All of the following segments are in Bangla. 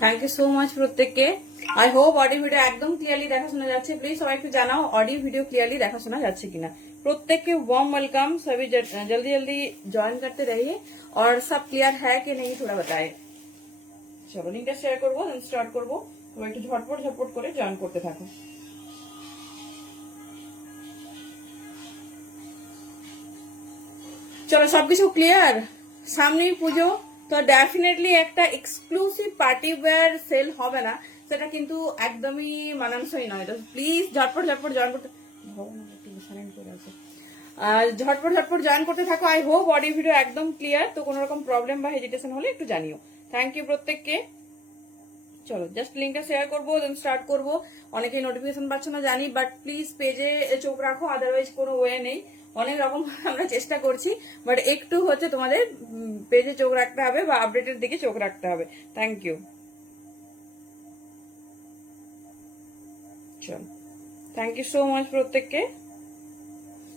থ্যাংক ইউ সো মাচ প্রত্যেককে। আই হোপ অডিও ভিডিও একদম ক্লিয়ারলি দেখা শোনা যাচ্ছে। প্লিজ সবাই একটু জানাও অডিও ভিডিও क्लियरली देखा सुना যাচ্ছে কিনা। प्रत्येक के वार्म वेलकम। सभी जल्दी जल्दी ज्वाइन करते रहिए और सब क्लियर है कि नहीं थोड़ा बताए। चलो लिंकটা শেয়ার করব, দেন স্টার্ট করব। তো একটু ঝটপট ঝটপট করে জয়েন করতে থাকো। চলো সবকিছু ক্লিয়ার। সামনেই পুজো, তো ডেফিনেটলি একটা এক্সক্লুসিভ পার্টি ওয়্যার সেল হবে না, সেটা কিন্তু একদমই মানানসই নয়। তো প্লিজ ঝটপট ঝটপট জয়েন করতে ঝটপট ঝটপট জয়েন করতে থাকো। আই হোপ অডিও ভিডিও একদম ক্লিয়ার। তো কোনো রকম প্রবলেম বা হেজিটেশন হলে একটু জানিও। থ্যাংক ইউ প্রত্যেককে। চলো জাস্ট লিঙ্কটা শেয়ার করবো, দেন স্টার্ট করবো। অনেকেই নোটিফিকেশন পাচ্ছ না জানি, বাট প্লিজ পেজে চোখ রাখো, আদারওয়াইজ কোনো ওয়ে নেই। অনেক রকম আমরা চেষ্টা করছি, বাট একটু হচ্ছে তোমাদের পেজে চোখ রাখতে হবে বা আপডেটের দিকে চোখ রাখতে হবে। Thank you. চলো থ্যাংক ইউ সো মাচ প্রত্যেককে।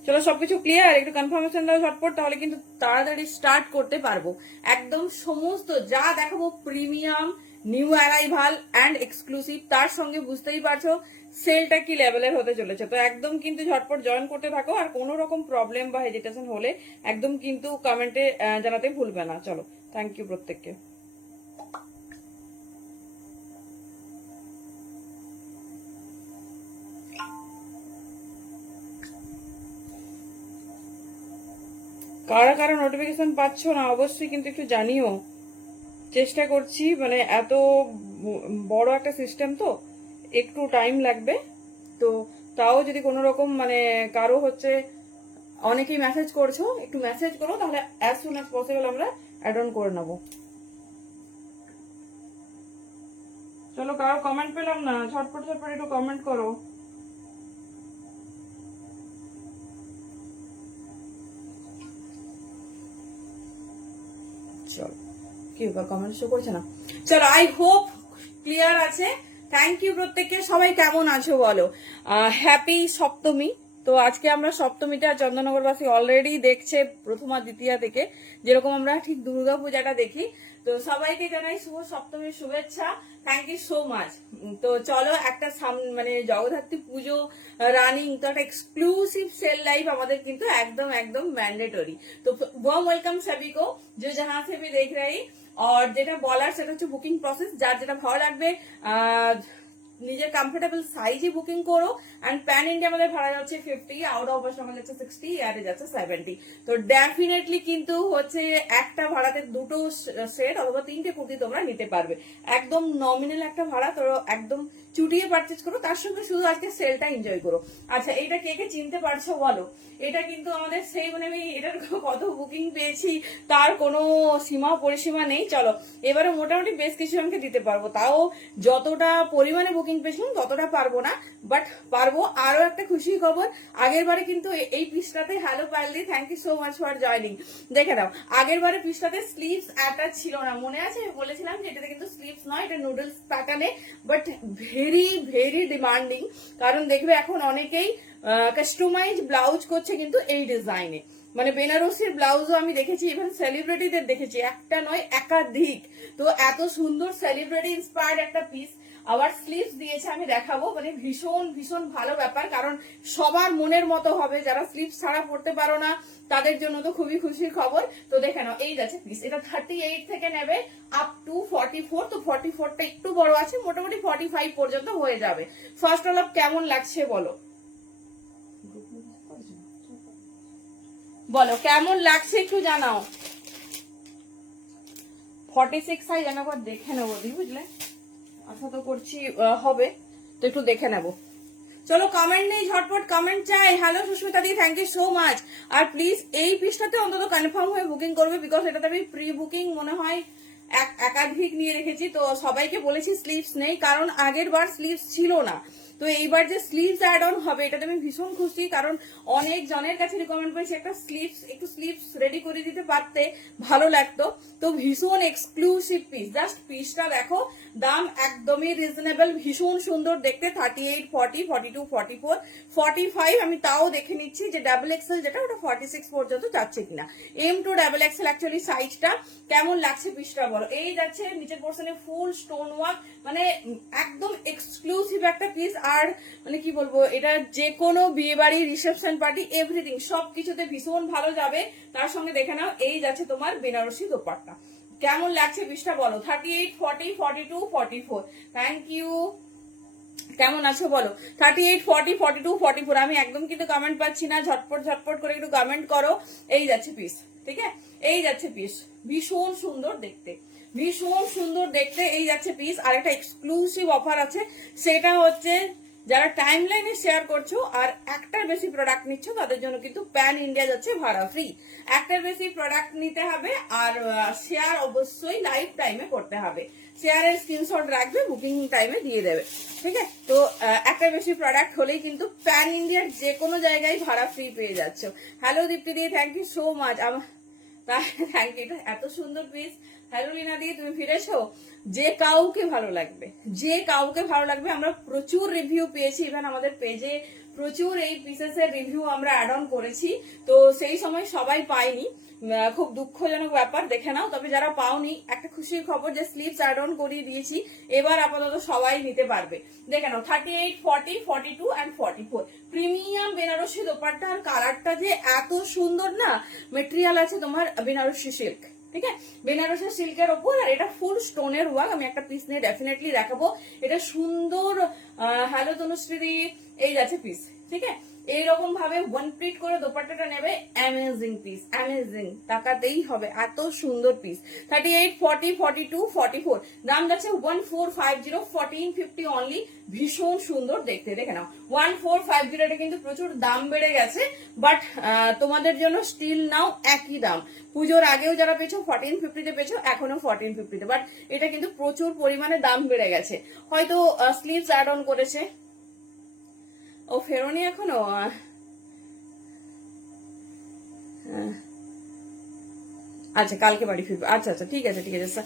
চলো সবকিছু ক্লিয়ার, একটু কনফার্মেশন দাও ঝটপট, তাহলে কিন্তু তাড়াতাড়ি স্টার্ট করতে পারবো। একদম সমস্ত যা দেখাবো premium, new arrival and exclusive, তার সঙ্গে বুঝতেই পারছো সেলটা কি লেভেলের হতে চলেছে। তো একদম কিন্তু ঝটপট জয়েন করতে থাকো, আর কোনো রকম প্রবলেম বা হেজিটেশন হলে একদম কিন্তু কমেন্টে জানাতে ভুলবে না। চলো থ্যাংক ইউ প্রত্যেককে। কারা কারা নোটিফিকেশন পাচ্ছ না অবশ্যই কিন্তু একটু জানিও। চেষ্টা করছি, মানে এত বড় একটা সিস্টেম তো একটু টাইম লাগবে। তো তাও যদি কোনো রকম মানে কারো হচ্ছে, অনেকেই মেসেজ করছো, একটু মেসেজ করো, তাহলে অ্যাজ সুন অ্যাজ পসিবল আমরা অ্যাড অন করে নেবো। চলো কারো কমেন্ট পেলাম না, ঝটপট ঝটপট একটু কমেন্ট করো। চলো কি কমেন্ট শো করছে না। চলো আই হোপ ক্লিয়ার আছে। থ্যাংক ইউ প্রত্যেককে। সবাই কেমন আছো বলো। হ্যাপি সপ্তমী। তো আজকে আমরা সপ্তমীটা চন্দননগরবাসী অলরেডি দেখছে প্রথমা দ্বিতীয়া থেকে, যেরকম আমরা ঠিক দুর্গাপূজাটা দেখি। তো সবাইকে জানাই শুভ সপ্তমীর শুভেচ্ছা। Thank you so much. তো চলো একটা মানে জগদ্ধাত্রী পুজো রানিং, তো একটা এক্সক্লুসিভ সেল লাইভ আমাদের কিন্তু একদম একদম ম্যান্ডেটরি। তো वार्म वेलकम सभी को जो जहां से भी देख रहे हैं। और যেটা বলার সেটা হচ্ছে বুকিং প্রসেস, যার যেটা ভালো লাগবে নিজের কমফোর্টেবল সাইজে বুকিং করো। এন্ড প্যান ইন্ডিয়া আমাদের ভাড়া যাচ্ছে 50, আউট অফ বাস আমাদের যাচ্ছে 60, এয়ারে যাচ্ছে 70। তো ডেফিনেটলি কিন্তু হচ্ছে একটা ভাড়াতে দুটো সেট অথবা তিনটে কুর্তি তোমরা নিতে পারবে। একদম নমিনাল একটা ভাড়া, তো একদম চুটিয়ে পারচেজ করো, তার সঙ্গে শুধু আজকে সেলটা এনজয় করো। আচ্ছা এটা কে কে চিনতে পারছো বলো। এটা কিন্তু আমাদের সেই মানে আমি এটার কত বুকিং পেয়েছি তার কোনো সীমা পরিসীমা নেই। চলো এবারে মোটামুটি বেশ কিছু আমাকে দিতে পারবো, তাও যতটা পরিমাণে বুকিং পেয়েছিলাম ততটা পারবো না, বাট পারবো। আরো একটা খুশি খবর, আগের বারে কিন্তু এই পিসটাতে, হ্যালো পাইলদি thank you so much for joining. দেখে নাও আগের বারে পিসটাতে স্লিভস অ্যাটাচ ছিল না, মনে আছে বলেছিলাম যে এটাতে কিন্তু স্লিভস নয়, এটা নুডলস প্যাটার্নে, বাট ভেরি ভেরি ডিমান্ডিং। কারণ দেখবে এখন অনেকেই কাস্টমাইজ ব্লাউজ করছে কিন্তু এই ডিজাইনে, মানে বেনারসির ব্লাউজও আমি দেখেছি, ইভেন সেলিব্রিটিদের দেখেছি, একটা নয় একাধিক। তো এত সুন্দর সেলিব্রিটি ইন্সপায়ার্ড একটা পিস, আবার স্লিভস দিয়েছে, আমি দেখাবো, মানে ভীষণ ভীষণ ভালো ব্যাপার। কারণ সবার মনের মতো হবে, যারা স্লিভস ছাড়া পড়তে পারো না তাদের জন্য তো খুবই খুশির খবর। তো দেখে নাও এই যাচ্ছে পিস, এটা 38 থেকে নেবে আপ টু 44। তো 44টা একটু বড় আছে, মোটামুটি 45 পর্যন্ত হয়ে যাবে। ফার্স্ট অল কেমন লাগছে বলো, বলো কেমন লাগছে একটু জানাও। 46 সাইজ আমি একবার দেখে নেবো, বুঝলে আশা তো করছি হবে, তো একটু দেখে নেবো। চলো কমেন্ট নেই, ঝটপট কমেন্ট চাই। Hello Susmita di thank you so much. আর প্লিজ এই পিসটাতে অন্তত কনফার্ম হয়ে বুকিং করবে, বিকজ এটাতে আমি প্রি বুকিং মনে হয় একাধিক নিয়ে রেখেছি। তো সবাইকে বলেছি স্লিভস নেই, কারণ আগের বার স্লিভস ছিল না। তো তো এইবার যে স্লিভস অ্যাড অন হবে এটাতে আমি ভীষণ খুশি, কারণ অনেক জনের কাছে রিকমেন্ড করেছি একটা একটু স্লিভস রেডি করে দিতে পারতে ভালো লাগতো। তো ভীষণ এক্সক্লুসিভ পিস, জাস্ট পিসটা দেখো, দাম একদমই রিজনেবল, ভীষণ সুন্দর দেখতে। 38, 40, 42, 44, 45 আমি তাও দেখে নিচ্ছি যে ডাবল এক্সেল যেটা ওটা 46 পর্যন্ত যাচ্ছে কিনা। M2 ডাবল এক্সেল অ্যাকচুয়ালি সাইজটা। কেমন লাগছে পিসটা বলো। এই যাচ্ছে নিচের পোর্শনে ফুল স্টোন ওয়ার্ক, মানে একদম এক্সক্লুসিভ একটা পিস। আর মানে কি বলবো, এটা যে কোনো বিয়ে বাড়ি, রিসেপশন পার্টি, এভরিথিং সবকিছুতে ভীষণ ভালো যাবে। তার সঙ্গে দেখে নাও এই যাচ্ছে তোমার বেনারসি দোপাট্টা। কেমন লাগছে পিসটা বলো। 38, 40, 42, 44, থ্যাংক ইউ। কেমন আছো বলো। 38, 40, 42, 44 আমি একদম কিন্তু কমেন্ট পাচ্ছি না, ঝটপট ঝটপট করে একটু কমেন্ট করো। এই যাচ্ছে পিস, ঠিক আছে, এই যাচ্ছে পিস, ভীষণ সুন্দর দেখতে, ভীষণ সুন্দর দেখতে। এই যাচ্ছে পিস। আর একটা এক্সক্লুসিভ অফার আছে, সেটা হচ্ছে যারা টাইম লাইনে শেয়ার করছো আর একটার বেশি প্রোডাক্ট নিচ্ছ তাদের জন্য কিন্তু প্যান ইন্ডিয়া যাচ্ছে ভাড়া ফ্রি। একটার বেশি প্রোডাক্ট নিতে হবে আর শেয়ার অবশ্যই লাইভ টাইমে করতে হবে। শেয়ারের স্ক্রিনশট রাখবে, বুকিং টাইমে দিয়ে দেবে, ঠিক আছে। তো একটা বেশি প্রোডাক্ট হলেই কিন্তু প্যান ইন্ডিয়ার যে কোনো জায়গায় ভাড়া ফ্রি পেয়ে যাচ্ছ। Hello Dipti di, thank you so much. Thank you, এত সুন্দর পিস। হ্যালো লীনা দি, তুমি ফিরেছো। যে কাউকে ভালো লাগবে, যে কাউকে ভালো লাগবে। আমরা প্রচুর রিভিউ পেয়েছি, ইভেন আমাদের পেজে প্রচুর এই পিসেস এর রিভিউ আমরা অ্যাড অন করেছি। তো সেই সময় সবাই পাইনি, খুব দুঃখজনক ব্যাপার, দেখে নাও। তবে যারা পাওনি, একটা খুশির খবর যে স্লিভস অ্যাড অন করিয়ে দিয়েছি, এবার আপাতত সবাই নিতে পারবে। দেখে নাও 38, 40, 42 and 44 প্রিমিয়াম বেনারসি দোপাট্টা। আর কালারটা যে এত সুন্দর না, মেটেরিয়াল আছে তোমার বেনারসি সিল্ক, ঠিক আছে, বেনারসি সিল্কের ওপর। আর এটা ফুল স্টোনের ওয়ার্ক। আমি একটা পিস নিয়ে ডেফিনেটলি দেখাবো। এটা সুন্দর। হ্যালো তনুশ্রী, এই যাচ্ছে পিস, ঠিক আছে। এইরকম ভাবে ওয়ান প্লিট করে দোপাট্টাটা নেবে, অ্যামেজিং পিস, অ্যামেজিং, টাকাতেই হবে, এত সুন্দর পিস। 38, 40, 42, 44 দাম যাচ্ছে 1450, 1450 অনলি। ভীষণ সুন্দর দেখতে, দেখে নাও 1450। এটা কিন্তু প্রচুর দাম বেড়ে গেছে, বাট তোমাদের জন্য স্টিল নাও একই দাম। পুজোর আগেও যারা পেয়েছো 1450-তে পেয়েছো, এখনো 1450-তে, বাট এটা কিন্তু প্রচুর পরিমাণে দাম বেড়ে গেছে। হয়তো স্লিভস অ্যাড অন করেছে। ও ফেরোনি এখনো। আচ্ছা, কালকে বাড়ি ফিরবে। আচ্ছা আচ্ছা, ঠিক আছে ঠিক আছে।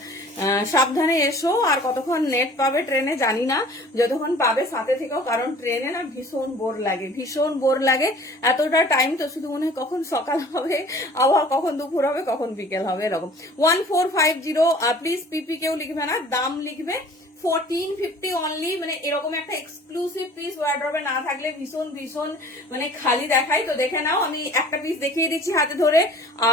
সাবধানে এসো। আর কতক্ষণ নেট পাবে ট্রেনে জানি না, যতক্ষণ পাবে সাথে থেকেও, কারণ ট্রেনে না ভীষণ বোর লাগে, ভীষণ বোর লাগে। এতটা টাইম তো শুধু মনে হয় কখন সকাল হবে, আবার কখন দুপুর হবে, কখন বিকেল হবে, এরকম। 1450, প্লিজ পিপি কেউ লিখবে না, দাম লিখবে 1450 অনলি। মানে এরকম একটা এক্সক্লুসিভ পিস ওয়ার্ড্রবে না থাকলে ভীষণ ভীষণ মানে খালি দেখাই। তো দেখে নাও, আমি একটা পিস দেখিয়ে দিচ্ছি হাতে ধরে,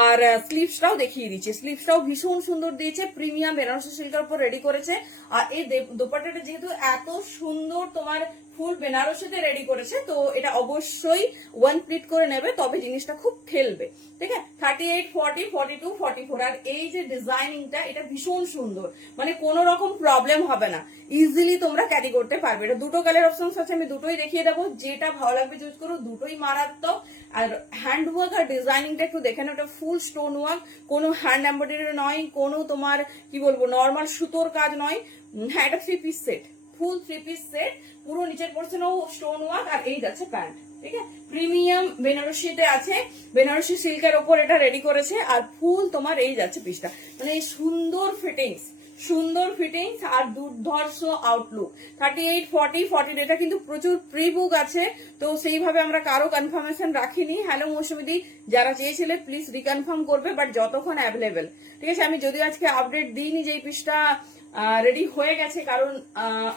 আর স্লিভসটাও দেখিয়ে দিচ্ছি। স্লিভসটাও ভীষণ সুন্দর দিয়েছে, প্রিমিয়াম বেনারসি সিল্কের উপর রেডি করেছে। আর এই দোপাট্টাটা যেহেতু এত সুন্দর তোমার ফুল বেনারসিতে রেডি করেছে, তো এটা অবশ্যই ওয়ান প্লিট করে নেবে, তবে জিনিসটা খুব খেলবে, ঠিক আছে। 38, 40, 42, 44 আর এই যে ডিজাইনিংটা, এটা ভীষণ সুন্দর, মানে কোনো রকম প্রবলেম হবে না, ইজিলি তোমরা ক্যারি করতে পারবে। এটা দুটো কালার অপশন আছে, আমি দুটোই দেখিয়ে দেবো, যেটা ভালো লাগবে চুজ করো, দুটোই মারাত্মক। আর হ্যান্ড ওয়ার্ক আর ডিজাইনিংটা একটু দেখে নাও, এটা ফুল স্টোন ওয়ার্ক, কোনো হ্যান্ড এমব্রয়ডারি নয়, কোনো তোমার কি বলবো নর্মাল সুতোর কাজ নয়। হ্যাঁ, এটা 3 পিস সেট, ফুল 3 পিস সেট, পুরো নিচের পোর্শনেও স্টোন ওয়ার্ক। আর এই যাচ্ছে প্যান্ট, ঠিক আছে, প্রিমিয়াম বেনারসিতে আছে, বেনারসি সিল্কের ওপর এটা রেডি করেছে। আর ফুল তোমার এই যাচ্ছে পিসটা, মানে এই সুন্দর ফিটিংস, সুন্দর ফিটিংস আর দুর্ধর্ষ আউটলুক। 38, 40, 40 এটা কিন্তু প্রচুর প্রি বুক আছে, তো সেইভাবে আমরা কারো কনফার্মেশন রাখিনি। হ্যালো মৌসুমিদি, যারা চেয়েছিলে প্লিজ রিকনফার্ম করবে, বাট যতক্ষণ অ্যাভেলেবেল, ঠিক আছে। আমি যদিও আজকে আপডেট দিইনি যে এই পিসটা রেডি হয়ে গেছে, কারণ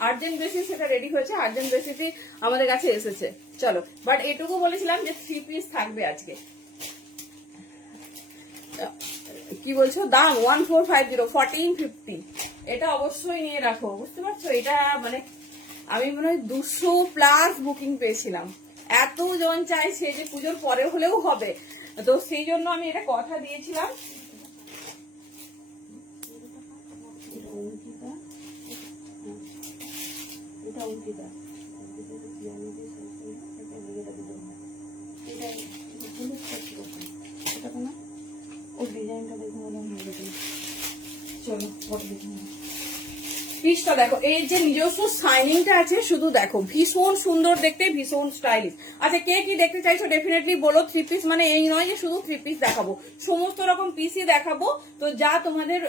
আর্জেন্ট বেসিস সেটা রেডি হয়েছে, আর্জেন্ট বেসিসই আমাদের কাছে এসেছে। চলো, বাট এটুকু বলেছিলাম যে 3 পিস থাকবে আজকে। কি বলছো দাম 1450, 1450, এটা অবশ্যই নিয়ে রাখো, বুঝতে পারছো। এটা মানে আমি মনে হয় 200+ বুকিং পেয়েছিলাম, এতজন চাইছে যে পুজোর পরে হলেও হবে, তো সেই জন্য আমি এটা কথা দিয়েছিলাম। ও ডিজাইনটা দেখে মনে হয়ে গেছে। চলো ফটো দেখে পিসটা দেখো, এই যে নিজস্ব শাইনিংটা আছে শুধু দেখো, ভীষণ সুন্দর দেখতে, ভীষণ স্টাইলিশ। আচ্ছা, কে কি দেখতে চাইছো ডেফিনেটলি বলো। থ্রি পিস মানে এই নয় যে শুধু থ্রি পিস দেখাবো, সমস্ত রকম পিসই দেখাবো। তো যা তোমাদের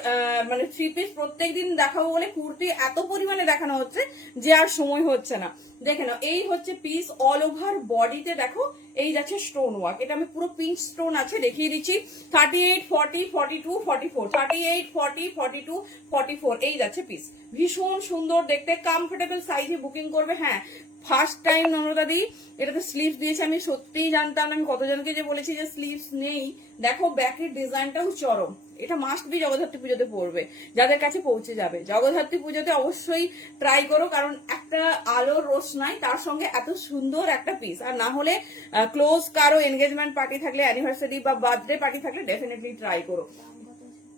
মানে থ্রি পিস প্রত্যেকদিন দেখাবো বলে কুর্তি এত পরিমাণে দেখানো হচ্ছে যে আর সময় হচ্ছে না। দেখে নাও, এই হচ্ছে পিস, অল ওভার বডিতে দেখো এই যাচ্ছে স্টোন ওয়ার্ক। এটা আমি পুরো পিঙ্ক স্টোন আছে দেখিয়ে দিচ্ছি। 38, 40, 42, 44, 38, 40, 42, 44 এই যাচ্ছে পিস। ভীষণ সুন্দর দেখতে, কমফোর্টেবল সাইজে বুকিং করবে। হ্যাঁ, ফার্স্ট টাইম নম্রতা দি এটাতে স্লিভস দিয়েছে, আমি সত্যিই জানতাম না। আমি কতজনকে যে বলেছি যে স্লিভস নেই, দেখো ব্যাকের ডিজাইনটাও চরম। এটা মাস্ট বি জগদ্ধাত্রী পুজোতে পড়বে, যাদের কাছে পৌঁছে যাবে। জগদ্ধাত্রী পুজোতে অবশ্যই ট্রাই করো, কারণ একটা আলোর রোশনাই তার সঙ্গে এত সুন্দর একটা পিস। আর না হলে ক্লোজ কারো এনগেজমেন্ট পার্টি থাকলে, অ্যানিভার্সারি বা বার্থডে পার্টি থাকলে ডেফিনেটলি ট্রাই করো।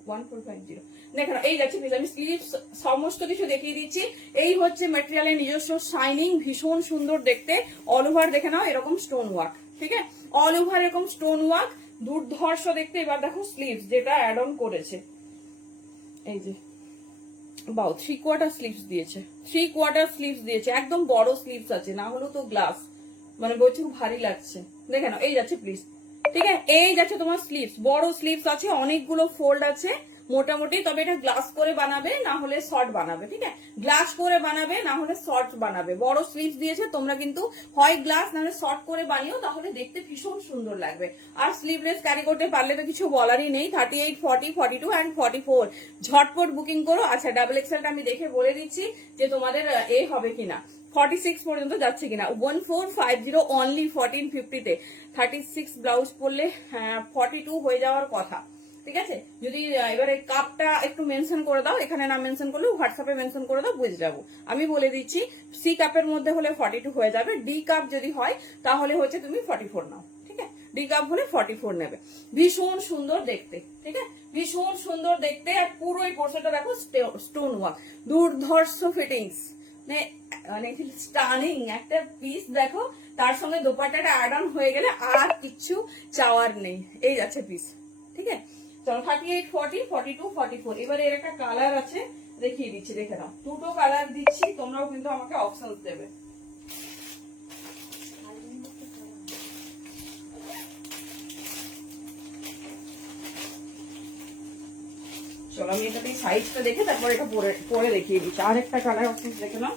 1450 দেখো এই যাচ্ছে পিস। আমি স্লিভস সমস্ত কিছু দেখিয়ে দিচ্ছি। এই হচ্ছে ম্যাটেরিয়ালের নিজস্ব শাইনিং, ভীষণ সুন্দর দেখতে। অল ওভার দেখে নাও এরকম স্টোন ওয়ার্ক, ঠিক আছে, অল ওভার এরকম স্টোন ওয়ার্ক, দুর্ধর্ষ দেখতে। এবার দেখো স্লিভস যেটা অ্যাড অন করেছে, এই যে বাও, 3/4 স্লিভস দিয়েছে, 3/4 স্লিভস দিয়েছে, একদম বড় স্লিভস আছে, না হলেও তো গ্লাস মানে বলছে খুব ভারী লাগছে। দেখে নাও এই যাচ্ছে প্লিজ, ঠিক আছে, এই যাচ্ছে তোমার স্লিভস, বড় স্লিভস আছে, অনেকগুলো ফোল্ড আছে মোটামুটি। তবে এটা গ্লাস করে বানাবে, না হলে শর্ট বানাবে, ঠিক আছে, গ্লাস করে বানাবে না হলে শর্ট বানাবে। বড় স্লিভস দিয়েছে, তোমরা কিন্তু হয় গ্লাস না হলে শর্ট করে বানিও, তাহলে দেখতে ভীষণ সুন্দর লাগবে। আর স্লিভলেস ক্যারি করতে পারলে তো কিছু বলারই নেই। 38, 40, 42 অ্যান্ড 44 ঝটপট বুকিং করো। আচ্ছা, ডাবল এক্সেলটা আমি দেখে বলে দিচ্ছি যে তোমাদের এ হবে কিনা, 46 পর্যন্ত যাচ্ছে কিনা। 1450 অনলি 1450 তে 36 ব্লাউজ পরলে 42 হয়ে যাওয়ার কথা, ঠিক আছে। যদি এবারে কাপটা একটু মেনশন করে দাও, এখানে না মেনশন করলে হোয়াটসঅ্যাপে মেনশন করে দাও, বুঝে যাবো। আমি বলে দিচ্ছি, সি কাপের মধ্যে হলে 42 হয়ে যাবে, ডি কাপ যদি হয় তাহলে হচ্ছে তুমি 44 নাও, ঠিক আছে, ডি কাপ হলে 44 নেবে। ভীষণ সুন্দর দেখতে, ঠিক আছে, ভীষণ সুন্দর দেখতে। আর পুরো এই পোর্শনটা দেখো স্টোন ওয়ার্ক, দুর্ধর্ষ ফিটিংস, মানে স্টানিং একটা পিস। দেখো তার সঙ্গে দোপাট্টাটা অ্যাড অন হয়ে গেলে আর কিছু চাওয়ার নেই। এই যাচ্ছে পিস, ঠিক আছে। চলো 38, 40, 42, 44 এবারে এর একটা কালার আছে দেখিয়ে দিচ্ছি, দেখে নাও। দুটো কালার দিচ্ছি, তোমরাও কিন্তু আমাকে অপশন দেবে। চলো আমি এটাতে সাইজটা দেখে তারপর এটা পরে দেখিয়ে দিচ্ছি। আর একটা কালার অপশন দেখে নাও।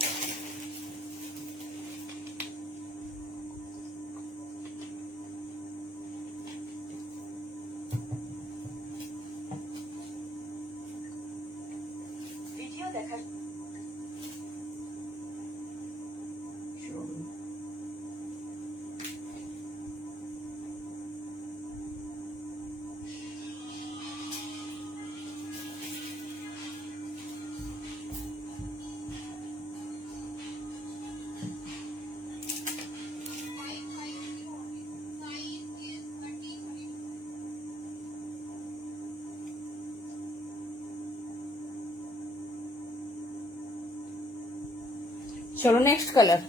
চলো নেক্সট কালার,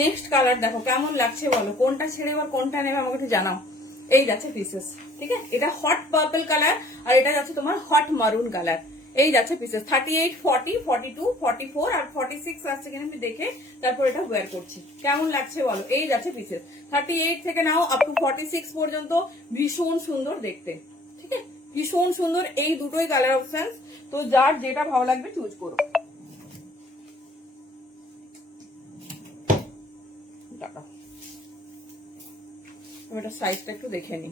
নেক্সট কালার দেখো কেমন লাগছে বলো, কোনটা ছেড়ে এবার কোনটা নেবে আমাকে একটু জানাও। এই যাচ্ছে পিসেস, ঠিক আছে, এটা হট পার্পল কালার আর এটা যাচ্ছে তোমার হট মারুন কালার। এই যাচ্ছে পিসেস 38, 40, 42, 44 আর 46 আসছে কিনা আমি দেখে তারপর এটা ওয়্যার করছি। কেমন লাগছে বলো। এই যাচ্ছে পিসেস 38 থেকে নাও আপ টু 46 পর্যন্ত, ভীষণ সুন্দর দেখতে, ঠিক আছে, ভীষণ সুন্দর। এই দুটোই কালার অপশন, তো যার যেটা ভালো লাগবে চুজ করো। এটা সাইজটা একটু দেখে নি।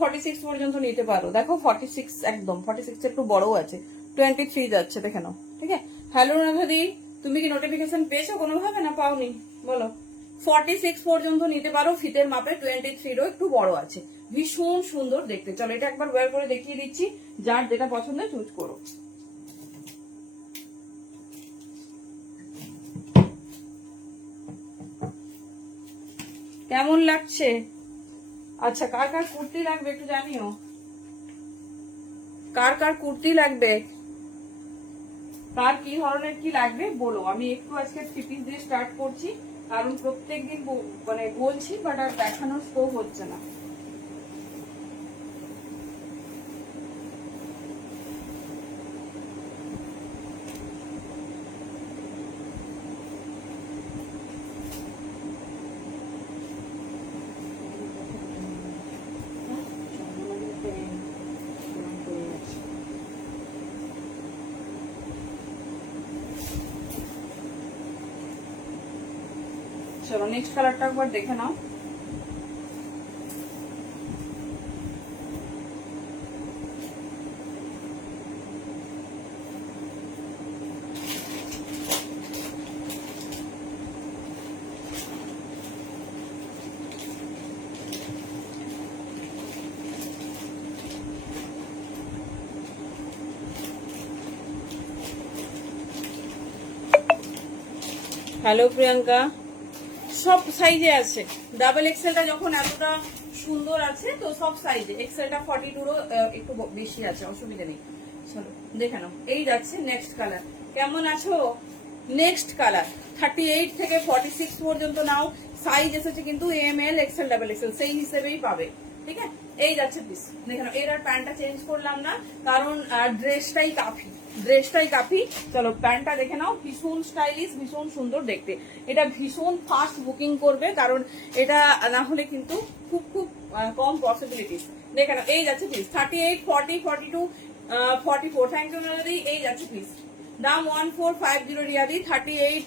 46 পর্যন্ত নিতে পারো। দেখো 46 একদম 46 একটু বড়ও আছে, 23 যাচ্ছে, দেখে নাও, ঠিক আছে। হ্যালো রাধাদি, তুমি কি নোটিফিকেশন পেয়েছো কোনোভাবে না পাওনি বলো। 46 পর্যন্ত নিতে পারো, ফিতের মাপে 23 একটু বড় আছে, ভীষণ সুন্দর দেখতে। চলো এটা একবার ওয়্যার করে দেখিয়ে দিচ্ছি, যার যেটা পছন্দ চুজ করো। কেমন লাগছে? আচ্ছা, কার কার কুর্তি লাগবে একটু জানিও, কার কার কুর্তি লাগবে, কার কি ধরনের কি লাগবে বলো। আমি একটু আজকে থ্রি পিস দিয়ে স্টার্ট করছি, কারণ প্রত্যেকদিন মানে বলছি বাট আর দেখানোর স্কোপ হচ্ছে না। চলো নেক্সট কালারটা একবার দেখে নাও। হ্যালো প্রিয়াঙ্কা, সব সাইজে আছে। ডাবল এক্সেলটা যখন এতটা সুন্দর আছে তো সব সাইজে, এক্সেলটা 42 একটু বেশি আছে, অসুবিধা নেই। চলো দেখে নাও। এই যাচ্ছে নেক্সট কালার। কেমন আছো? নেক্সট কালার 38 থেকে 46 পর্যন্ত নাও। সাইজ এসেছে কিন্তু M L XL double XL সেই হিসেবেই পাবে, ঠিক আছে? এই যাচ্ছে পিস, দেখে নাও। এর আর প্যান্টটা চেঞ্জ করলাম না কারণ ড্রেসটাই কাফি। চলো প্যান্টটা দেখে নাও, ভীষণ স্টাইলিশ, ভীষণ সুন্দর দেখতে। এটা ভীষণ ফাস্ট বুকিং করবে কারণ এটা না হলে কিন্তু খুব খুব কম পসিবিলিটিস। দেখে নাও। এই যাচ্ছে পিস 38, 40, 42, 44। Thank you Nadi. এই যাচ্ছে পিস, দাম 1450 রিয়াদি। 38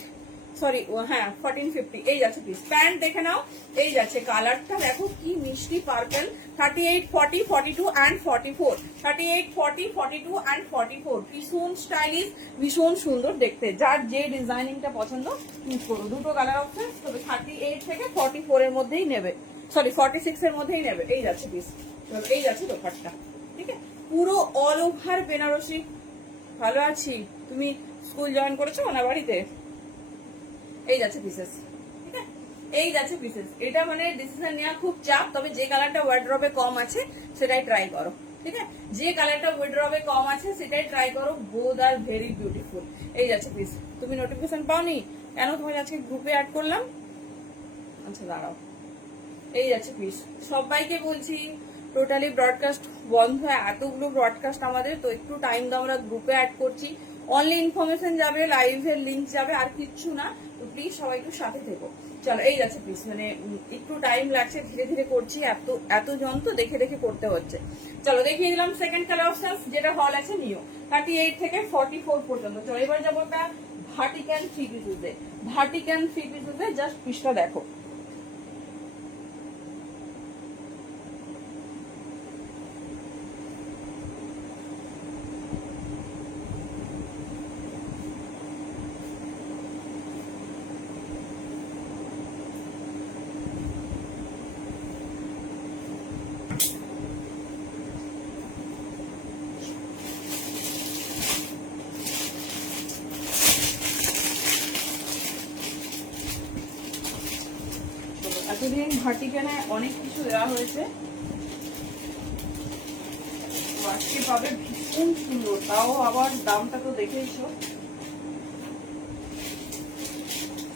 সরি হ্যাঁ 1450। এই যাচ্ছে পিস। প্যান্ট দেখে নাও। এই যাচ্ছে কালারটা দেখো কি মিষ্টি পার্পল। 38, 40, 42 and 44। 38, 40, 42 and 44। ভীষণ স্টাইলিশ, ভীষণ সুন্দর দেখতে। যার যে ডিজাইনিংটা পছন্দ চুজ করো। দুটো কালার অপশন, তবে 38 থেকে 44 এর মধ্যেই নেবে, সরি 46 এর মধ্যেই নেবে। এই যাচ্ছে পিস। এই যাচ্ছে দোপাট্টা, ঠিক আছে? পুরো অল ওভার বেনারসি। ভালো আছি। তুমি স্কুল জয়েন করেছো না বাড়িতে? এই যাচ্ছে পিসেস, ঠিক আছে? এই যাচ্ছে পিসেস। এটা মানে ডিসিশন নেওয়া খুব চাপ, তবে যে কালারটা ওয়ার্ড্রবে কম আছে সেটাই ট্রাই করো, ঠিক আছে? যে কালারটা ওয়ার্ড্রবে কম আছে সেটাই ট্রাই করো। Both are very beautiful. এই যাচ্ছে পিস। তুমি নোটিফিকেশন পাওনি কেন? তোমার আজকে গ্রুপে অ্যাড করলাম। আচ্ছা দাঁড়াও। এই যাচ্ছে পিস। সবাইকে বলছি টোটালি ব্রডকাস্ট বন্ধ, এতগুলো ব্রডকাস্ট আমাদের, তো একটু টাইম দাও, আমরা গ্রুপে অ্যাড করছি। অনলি ইনফরমেশন যাবে, লাইভের লিঙ্ক যাবে, আর কিচ্ছু না। তো প্লিজ সবাই একটু সাথে থেকো। চলো এই যাচ্ছে পিস। মানে একটু টাইম লাগছে, ধীরে ধীরে করছি, এতজন তো দেখে দেখে করতে হচ্ছে। চলো দেখিয়ে দিলাম সেকেন্ড কালার অপশন, যেটা হল আছে নিও 38 থেকে 44 পর্যন্ত। চলো এবার যাবো একটা ভার্টিক্যাল থ্রি পিসেসে। ভার্টিক্যাল থ্রি পিসেসে জাস্ট পিসটা দেখো। এতদিন ভার্টিক্যালে অনেক কিছু দেওয়া হয়েছে, আজকে পাবে ভীষণ সুন্দর, তাও আবার দামটা তো দেখেইছো।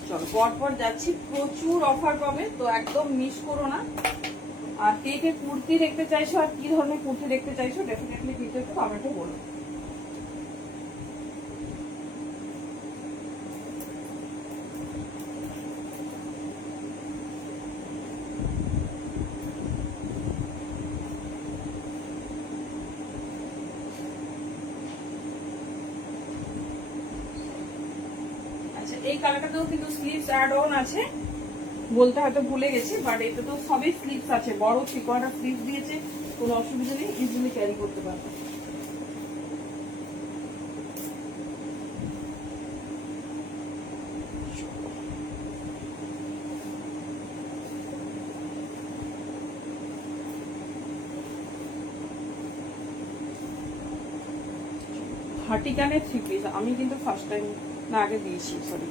চলো পরপর যাচ্ছি, প্রচুর অফার পাবে, তো একদম মিস করো না। আর কে কে কুর্তি দেখতে চাইছো আর কি ধরনের কুর্তি দেখতে চাইছো ডেফিনেটলি কিন্তু একটু কমেন্টে বলো। এই কালারটাতেও কিন্তু স্লিভস অ্যাড অন আছে, বলতে হয়তো ভুলে গেছি, বাট এটা তো সবই স্লিভস আছে, বড় 3/4 স্লিভস দিয়েছে, কোনো অসুবিধা নেই, ইজিলি ক্যারি করতে পারবে। ভার্টিক্যালের থ্রি পিস আমি কিন্তু ফার্স্ট টাইম না আগে দিয়েছি, সরি।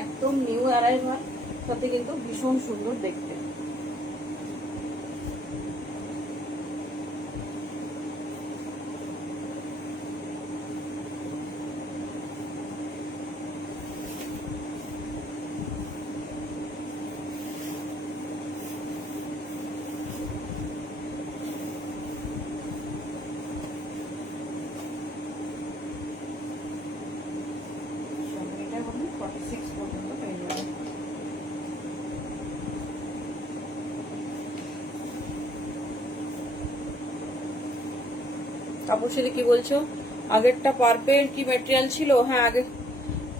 একদম নিউ অ্যারাইভাল, সাথে কিন্তু ভীষণ সুন্দর দেখতে। কাপড় সেলে কি বলছো? আগেরটা পার্পেল কি ম্যাটেরিয়াল ছিল? হ্যাঁ আগে,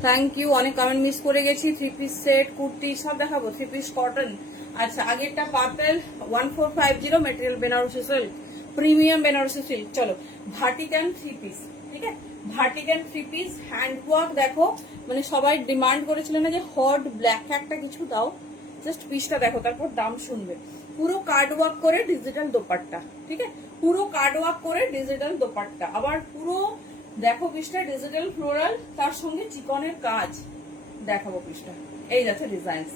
থ্যাংক ইউ, অনেক কমেন্ট মিস করে গেছি। 3 পিস সেট, কুর্তি সব দেখাবো। 3 পিস কটন। আচ্ছা, আগেরটা purple 1450 material Banarasi silk, premium Banarasi silk. চলো, ভার্টিকান 3 পিস, ঠিক আছে, ভার্টিকান 3 পিস হ্যান্ডওয়ার্ক দেখো, মানে সবাই ডিমান্ড করেছিল না যে হট ব্ল্যাক একটা কিছু দাও, জাস্ট পিসটা দেখো তারপর দাম শুনবে। পুরো কার্ড ওয়ার্ক করে ডিজিটাল দোপাট্টা, ঠিক আছে, পুরো কার্ড ওয়ার্ক করে ডিজিটাল দোপাট্টা, আবার পুরো দেখো পিসটা ডিজিটাল ফ্লোরাল, তার সঙ্গে চিকনের কাজ দেখাবো পিসটা। এই যাচ্ছে ডিজাইনস,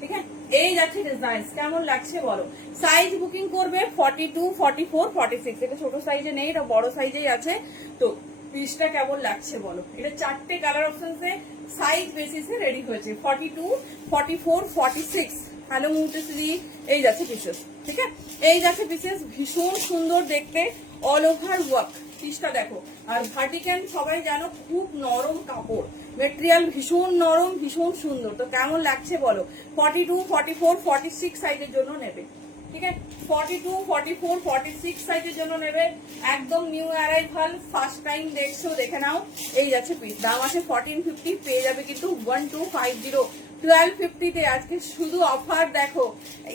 ঠিক আছে, এই যাচ্ছে ডিজাইনস। কেমন লাগছে বলো? সাইজ বুকিং করবে 42, 44, 46। এটা ছোট সাইজে নেই, এটা বড় সাইজেই আছে। তো পিসটা কেমন লাগছে বলো? এটা 4টে কালার অপশনসে সাইজ বেসিসে রেডি হয়েছে। 42, 44, 46। হ্যালো মুহূর্তে, এই যাচ্ছে পিসেস, ঠিক আছে, এই যাচ্ছে পিসেস। ভীষণ সুন্দর দেখতে, অল ওভার ওয়ার্ক। পিসটা দেখো। আর ভার্টিকান সবাই জানো খুব নরম কাপড়, মেটেরিয়াল ভীষণ নরম, ভীষণ সুন্দর। তো কেমন লাগছে বলো? 42, 44, 46 সাইজের জন্য নেবে, ঠিক আছে, 42, 44, 46 সাইজের জন্য নেবে। একদম নিউ অ্যারাইভাল, ফার্স্ট টাইম দেখছো, দেখে নাও। এই যাচ্ছে পিস, দাম আছে 1450, পেয়ে যাবে কিন্তু 1250, 1250 তে। আজকে শুধু অফার দেখো,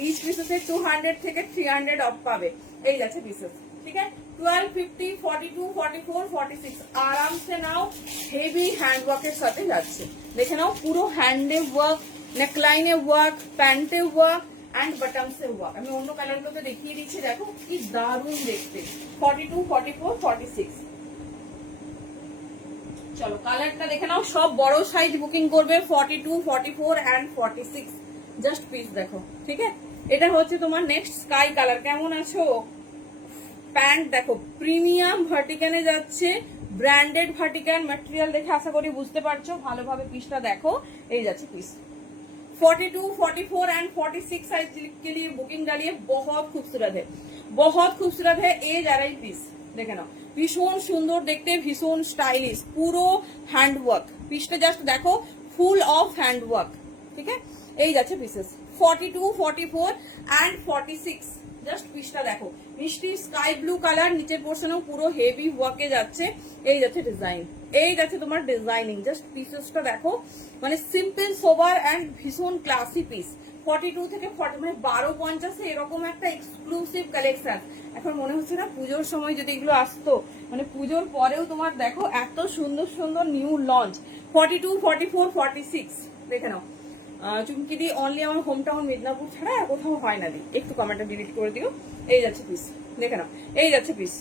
ইচ পিসেসে 200 থেকে 300 অফ পাবে। এই যাচ্ছে পিসেস, ঠিক আছে, 1250, 42, 44, 46 আরামসে নাও। হেভি হ্যান্ডওয়ার্কের সাথে যাচ্ছে, দেখে নাও। পুরো হ্যান্ডে ওয়ার্ক, নেকলাইনে ওয়ার্ক, প্যান্টে ওয়ার্ক অ্যান্ড বাটমসে ওয়ার্ক। আমি অন্য কালারগুলোতে দেখিয়ে দিচ্ছি, দেখো কি দারুণ দেখতে। 42, 44, 46। চলো কালারটা দেখে নাও। সব বড় সাইজ বুকিং করবে 42, 44 অ্যান্ড 46। জাস্ট পিস দেখো, ঠিক আছে। এটা হচ্ছে তোমার নেক্সট স্কাই কালার। কেমন আছো? প্যান্ট দেখো, প্রিমিয়াম ভার্টিকানে যাচ্ছে, ব্র্যান্ডেড ভার্টিকান। ম্যাটেরিয়াল দেখে আশা করি বুঝতে পারছো ভালোভাবে। পিসটা দেখো, এই যাচ্ছে পিস। 42, 44 एंड 46 साइज के लिए बुकिंग डालिए। बहुत खूबसूरत है, बहुत खूबसूरत है। ए जा रही पीस দেখে নাও, ভীষণ সুন্দর দেখতে, ভীষণ স্টাইলিশ, পুরো হ্যান্ডওয়ার্ক। পিসটা জাস্ট দেখো, ফুল অফ হ্যান্ডওয়ার্ক, ঠিক আছে। এই যাচ্ছে পিসেস 42, 44 एंड 46। জাস্ট পিসটা দেখো, মিষ্টি স্কাই ব্লু কালার, নিচের পোর্শনেও পুরো হেভি ওয়ার্কে যাচ্ছে। এই যাচ্ছে ডিজাইন, এই যাচ্ছে তোমার ডিজাইনিং। জাস্ট পিসেসটা দেখো, মানে সিম্পল সোবার অ্যান্ড ভীষণ ক্লাসি পিস। 42 থেকে 40, মানে 1250 এরকম একটা এক্সক্লুসিভ কালেকশন। এখন মনে হচ্ছে না পুজোর সময় যদি এগুলো আসতো, মানে পুজোর পরেও তোমার দেখো এত সুন্দর সুন্দর নিউ লঞ্চ। 42, 44, 46 দেখে নাও। চুমকি দি অনলি আমার হোম টাউন মিদনাপুর ছাড়া আর কোথাও হয় না দি, একটু কমেন্টটা ডিলিট করে দিও। এই যাচ্ছে পিস, দেখে নাও, এই যাচ্ছে পিস।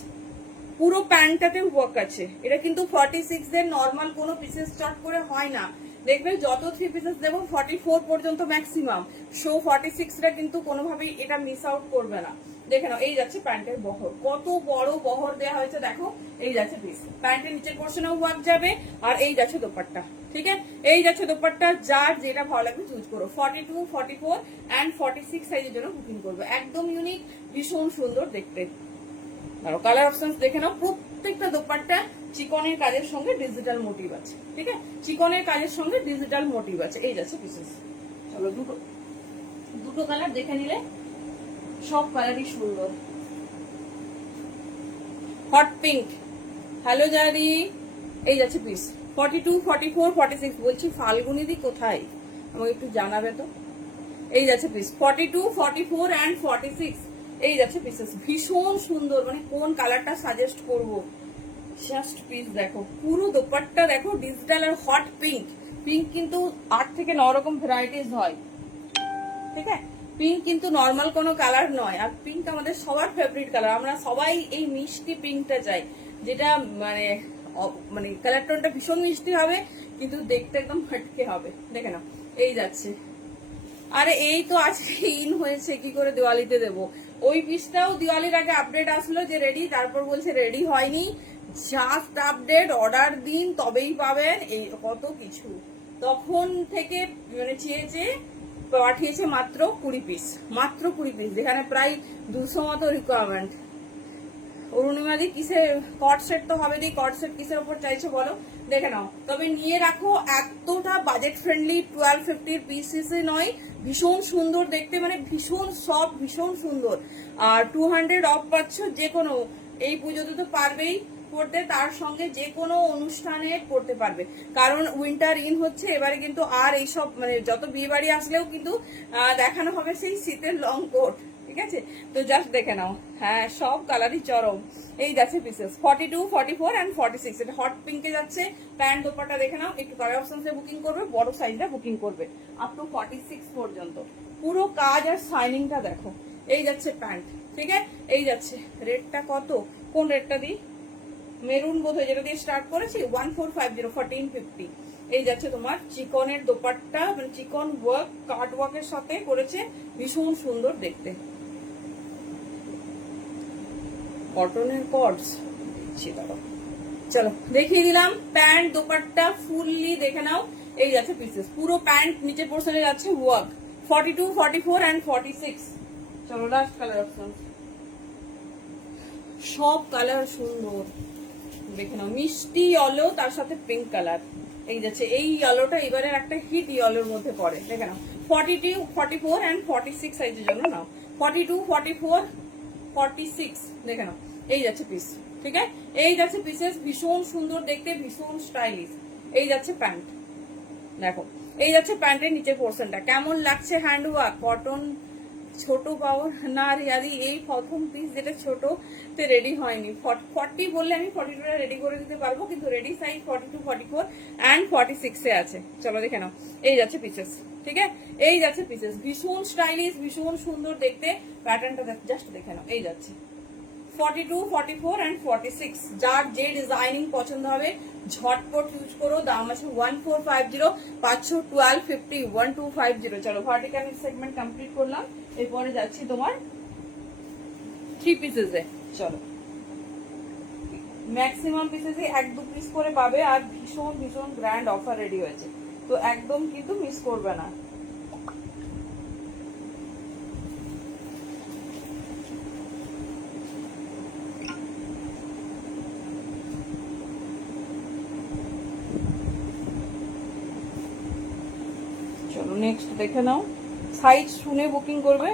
পুরো প্যান্টটাতে ওয়ার্ক আছে। এটা কিন্তু 46 এর নর্মাল কোনো পিসেস চট করে হয় না। দেখবে যত 3 পিসেস দেবো 44 পর্যন্ত ম্যাক্সিমাম, শো 46টা কিন্তু কোনোভাবেই এটা মিস আউট করবে না। দেখে নাও, এই যাচ্ছে প্যান্টের বহর, কত বড় বহর দেওয়া হয়েছে দেখো। এই যাচ্ছে পিস, প্যান্টের নিচের পোর্শনেও ওয়ার্ক যাবে। আর এই যাচ্ছে দোপাট্টা, ঠিক আছে, এই যাচ্ছে দোপাট্টা। যার যেটা ভালো লাগবে চুজ করো। 42, 44 এন্ড 46 সাইজের জন্য বুকিং করবে। একদম ইউনিক, ভীষণ সুন্দর দেখতে। আর কালার অপশনস দেখে নাও। প্রত্যেকটা দোপাট্টা চিকনের কাজের সঙ্গে ডিজিটাল মোটিভ আছে, ঠিক আছে, চিকনের কাজের সঙ্গে ডিজিটাল মোটিভ আছে। এই যাচ্ছে পিসেস। চলো দুটো কালার দেখে নিলে, সব কালারই সুন্দর। হট পিঙ্ক, হ্যালো জারি, এই যাচ্ছে পিস। 42, 44, 46 বলছি ফাল্গুনি দি কোথায়, আমাকে একটু জানাবে তো। এই যাচ্ছে পিস 42, 44 এন্ড 46। এই যাচ্ছে পিসেস, ভীষণ সুন্দর। মানে কোন কালারটা সাজেস্ট করব, জাস্ট পিস দেখো। পুরো দোপাট্টা দেখো ডিজিটাল আর হট পিঙ্ক। পিঙ্ক কিন্তু 8 থেকে 9 রকম ভ্যারাইটিস হয়, ঠিক আছে। পিঙ্ক কিন্তু নর্মাল কোনো কালার নয়। আর পিঙ্ক আমাদের সবার ফেভারিট কালার। আমরা সবাই এই মিষ্টি পিঙ্কটা চাই, যেটা মানে মানে কালার টোনটা ভীষণ মিষ্টি হবে কিন্তু দেখতে একদম হটকে হবে। দেখে নাও, এই যাচ্ছে। আরে এই তো আজকে ইন হয়েছে, কি করে দিওয়ালিতে দেবো। ওই পিসটাও দিওয়ালির আগে আপডেট আসলো যে রেডি, তারপর বলছে রেডি হয়নি, জাস্ট আপডেট, অর্ডার দিন তবেই পাবেন। এই কত কিছু তখন থেকে মানে চেয়ে পাঠিয়েছে মাত্র 20 পিস, মাত্র 20 পিস, যেখানে প্রায় 200 মতো রিকোয়ারমেন্ট। অরুণিমা দি কিসের কট সেট তো হবে দি, কট সেট কিসের উপর চাইছো বলো, দেখে নাও। তবে নিয়ে রাখো, এতটা বাজেট ফ্রেন্ডলি 1250 পিসেস নয়, ভীষণ সুন্দর দেখতে, মানে ভীষণ সফট, ভীষণ সুন্দর। আর 200 অফ পাচ্ছ যে কোনো এই পুজোতে তো পারবেই পড়তে, তার সঙ্গে যে কোনো অনুষ্ঠানে পড়তে পারবে, কারণ উইন্টার ইন হচ্ছে এবারে কিন্তু। আর এইসব মানে যত বিয়ে বাড়ি আসলেও কিন্তু দেখানো হবে সেই শীতের লং কোট, ঠিক আছে? তো জাস্ট দেখে নাও, হ্যাঁ সব কালারই চরম। এই যাচ্ছে পিসেস 42, 44 এন্ড 46। এটা হট পিঙ্কে যাচ্ছে। প্যান্ট দোপাট্টা দেখে নাও, একটু কালার অপশনসে বুকিং করবে, বড় সাইজটা বুকিং করবে আপ টু 46 পর্যন্ত। পুরো কাজ আর শাইনিংটা দেখো। এই যাচ্ছে প্যান্ট, ঠিক আছে? এই যাচ্ছে রেটটা কত, কোন রেটটা দিই, মেরুন বোধহয় যেটা দিয়ে স্টার্ট করেছি, 1450, 1450। এই যাচ্ছে তোমার চিকনের দোপাট্টা, মানে চিকন ওয়ার্ক কাট ওয়ার্কের সাথে করেছে, ভীষণ সুন্দর দেখতে। কটনের কর্ডস চলো দেখিয়ে দিলাম। প্যান্ট দোপাট্টা ফুললি দেখে নাও। এই যাচ্ছে পিসেস, পুরো প্যান্ট নিচে পোর্শনে যাচ্ছে ওয়ার্ক। 42, 44 এন্ড 46। চলো লাস্ট কালার অপশন, সব কালার সুন্দর দেখে নাও। মিষ্টি ইয়েলো তার সাথে পিঙ্ক কালার। এই যাচ্ছে এই ইয়েলোটা এবারের একটা হিট ইয়েলোর মধ্যে পড়ে, দেখে নাও। 42, 44 এন্ড 46 সাইজের জন্য নাও। 42, 44, 46 দেখে নাও। এই যাচ্ছে পিস, ঠিক আছে? এই যাচ্ছে পিসেস, ভীষণ সুন্দর দেখতে, ভীষণ স্টাইলিশ। এই যাচ্ছে প্যান্ট, দেখো এই যাচ্ছে প্যান্টের নিচের পোর্শনটা কেমন লাগছে, হ্যান্ড ওয়ার্ক, কটন। ছোট পাওয়ার না রিয়াদি, এই প্রথম পিস যেটা ছোট তে রেডি হয়নি। 40 বললে আমি 42 রেডি করে দিতে পারবো, কিন্তু রেডি সাইজ 42, 44 এন্ড 46 এ আছে। চলো দেখে নাও। এই যাচ্ছে পিসেস, ঠিক আছে? এই যাচ্ছে পিসেস, ভীষণ স্টাইলিশ, ভীষণ সুন্দর দেখতে। প্যাটার্নটা জাস্ট দেখে নাও। এই যাচ্ছে 42, 44 এন্ড 46। যার যে ডিজাইনিং পছন্দ হবে ঝটপট ইউজ করো। দাম আছে 1450, 51250, 1250। চলো ভার্টিক্যাল সেগমেন্ট কমপ্লিট করলাম, এরপরে যাচ্ছি তোমার 3 পিসেসে। চলো ম্যাক্সিমাম পিসেসে 1-2 পিস করে পাবে, আর ভীষণ ভীষণ গ্র্যান্ড অফার রেডি হয়েছে, তো একদম কিন্তু মিস করবে না। চলো নেক্সট দেখে নাও, সাইজ শুনে বুকিং করবে।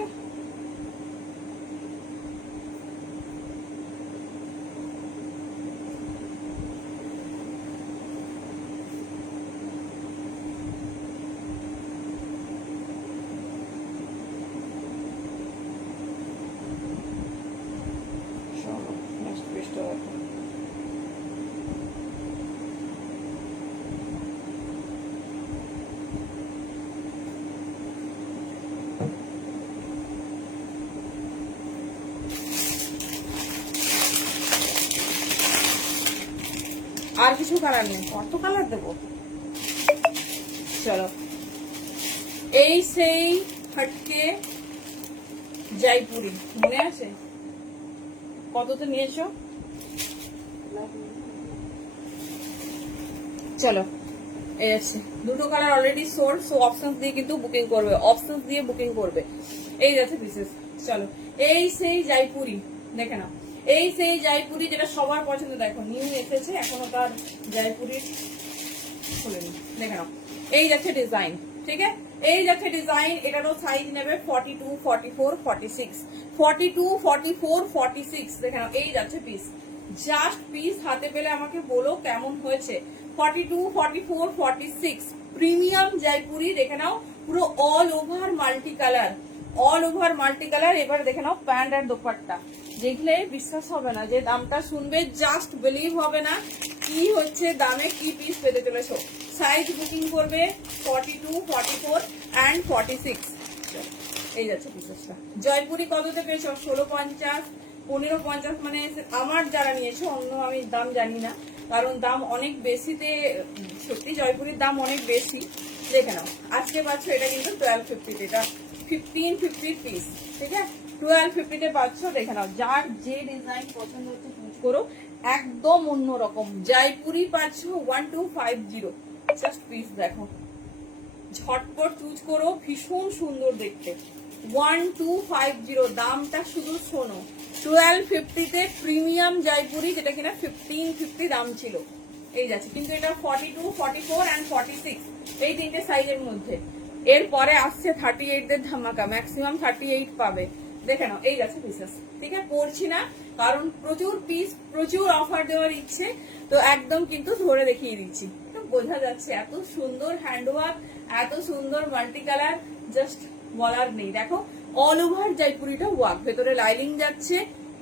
নেক্সট পেজটা দেখো। আর কিছু কালার নেই, কত কালার দেবো। চলো এই সেই হটকে জয়পুরি, মনে আছে কততে নিয়েছো? চলো এই আছে, দুটো colour already sold, so options দিয়ে কিন্তু বুকিং করবে, অপশনস দিয়ে বুকিং করবে। এই যাচ্ছে পিসেস। চলো এই সেই জয়পুরি দেখে নাও। এই সেই জয়পুরি যেটা সবার পছন্দ, দেখো নিউ এসেছে, এখনো তার জয়পুরির খুলেনি, দেখে নাও। এই যাচ্ছে ডিজাইন, ঠিক আছে? এই যাচ্ছে ডিজাইন। এটারও সাইজ নেবে 42, 44, 46, 42, 44, 46 দেখে নাও। এই যাচ্ছে পিস, জাস্ট পিস হাতে পেলে আমাকে বলো কেমন হয়েছে। 42, 44, 46 প্রিমিয়াম জয়পুরি দেখে নাও, পুরো all over multi colour, all over multi colour. এবার দেখে নাও প্যান্ট আর দোপাট্টা, দেখলে বিশ্বাস হবে না, যে দামটা শুনবে জাস্ট বিলিভ হবে না কি হচ্ছে দামে কি পিস পেতে চলেছো। সাইজ বুকিং করবে 42, 44 এন্ড 46। এই যাচ্ছে পিসেসটা। জয়পুরি কততে পেয়েছো? 1650, 1550, মানে আমার যারা নিয়েছো, অন্য আমি দাম জানি না, কারণ দাম অনেক বেশিতে, সত্যি জয়পুরির দাম অনেক বেশি। দেখে নাও আজকে পাচ্ছ এটা কিন্তু 1250, এটা 1550 পিস, ঠিক আছে? 1250 পাচ্ছ, দেখে নাও। যার যে ডিজাইন পছন্দ হচ্ছে চুজ করো, একদম অন্যরকম। জয়পুরি পাচ্ছ 1250, জাস্ট পিস দেখো, ঝটপট চুজ করো, ভীষণ সুন্দর দেখতে। 1250 দামটা শুধু শোনো, 1250 প্রিমিয়াম জয়পুরি, যেটা কিনা 1550 দাম ছিল। এই যাচ্ছে, কিন্তু এটা 42, 44 এন্ড 46 এই তিনটে সাইজের মধ্যে। এরপরে আসছে 38 দের ধামাকা, ম্যাক্সিমাম 38 পাবে। দেখে নাও, এই যাচ্ছে পিসেস। ঠিক আছে, পড়ছি না কারণ প্রচুর পিস, প্রচুর অফার দেওয়ার ইচ্ছে, তো একদম কিন্তু ধরে দেখিয়ে দিচ্ছি। তো বোঝা যাচ্ছে এত সুন্দর হ্যান্ডওয়ার্ক, এত সুন্দর মাল্টি কালার, জাস্ট বলার নেই। দেখো অল ওভার জয়পুরিটা ওয়ার্ক, ভেতরে লাইনিং যাচ্ছে।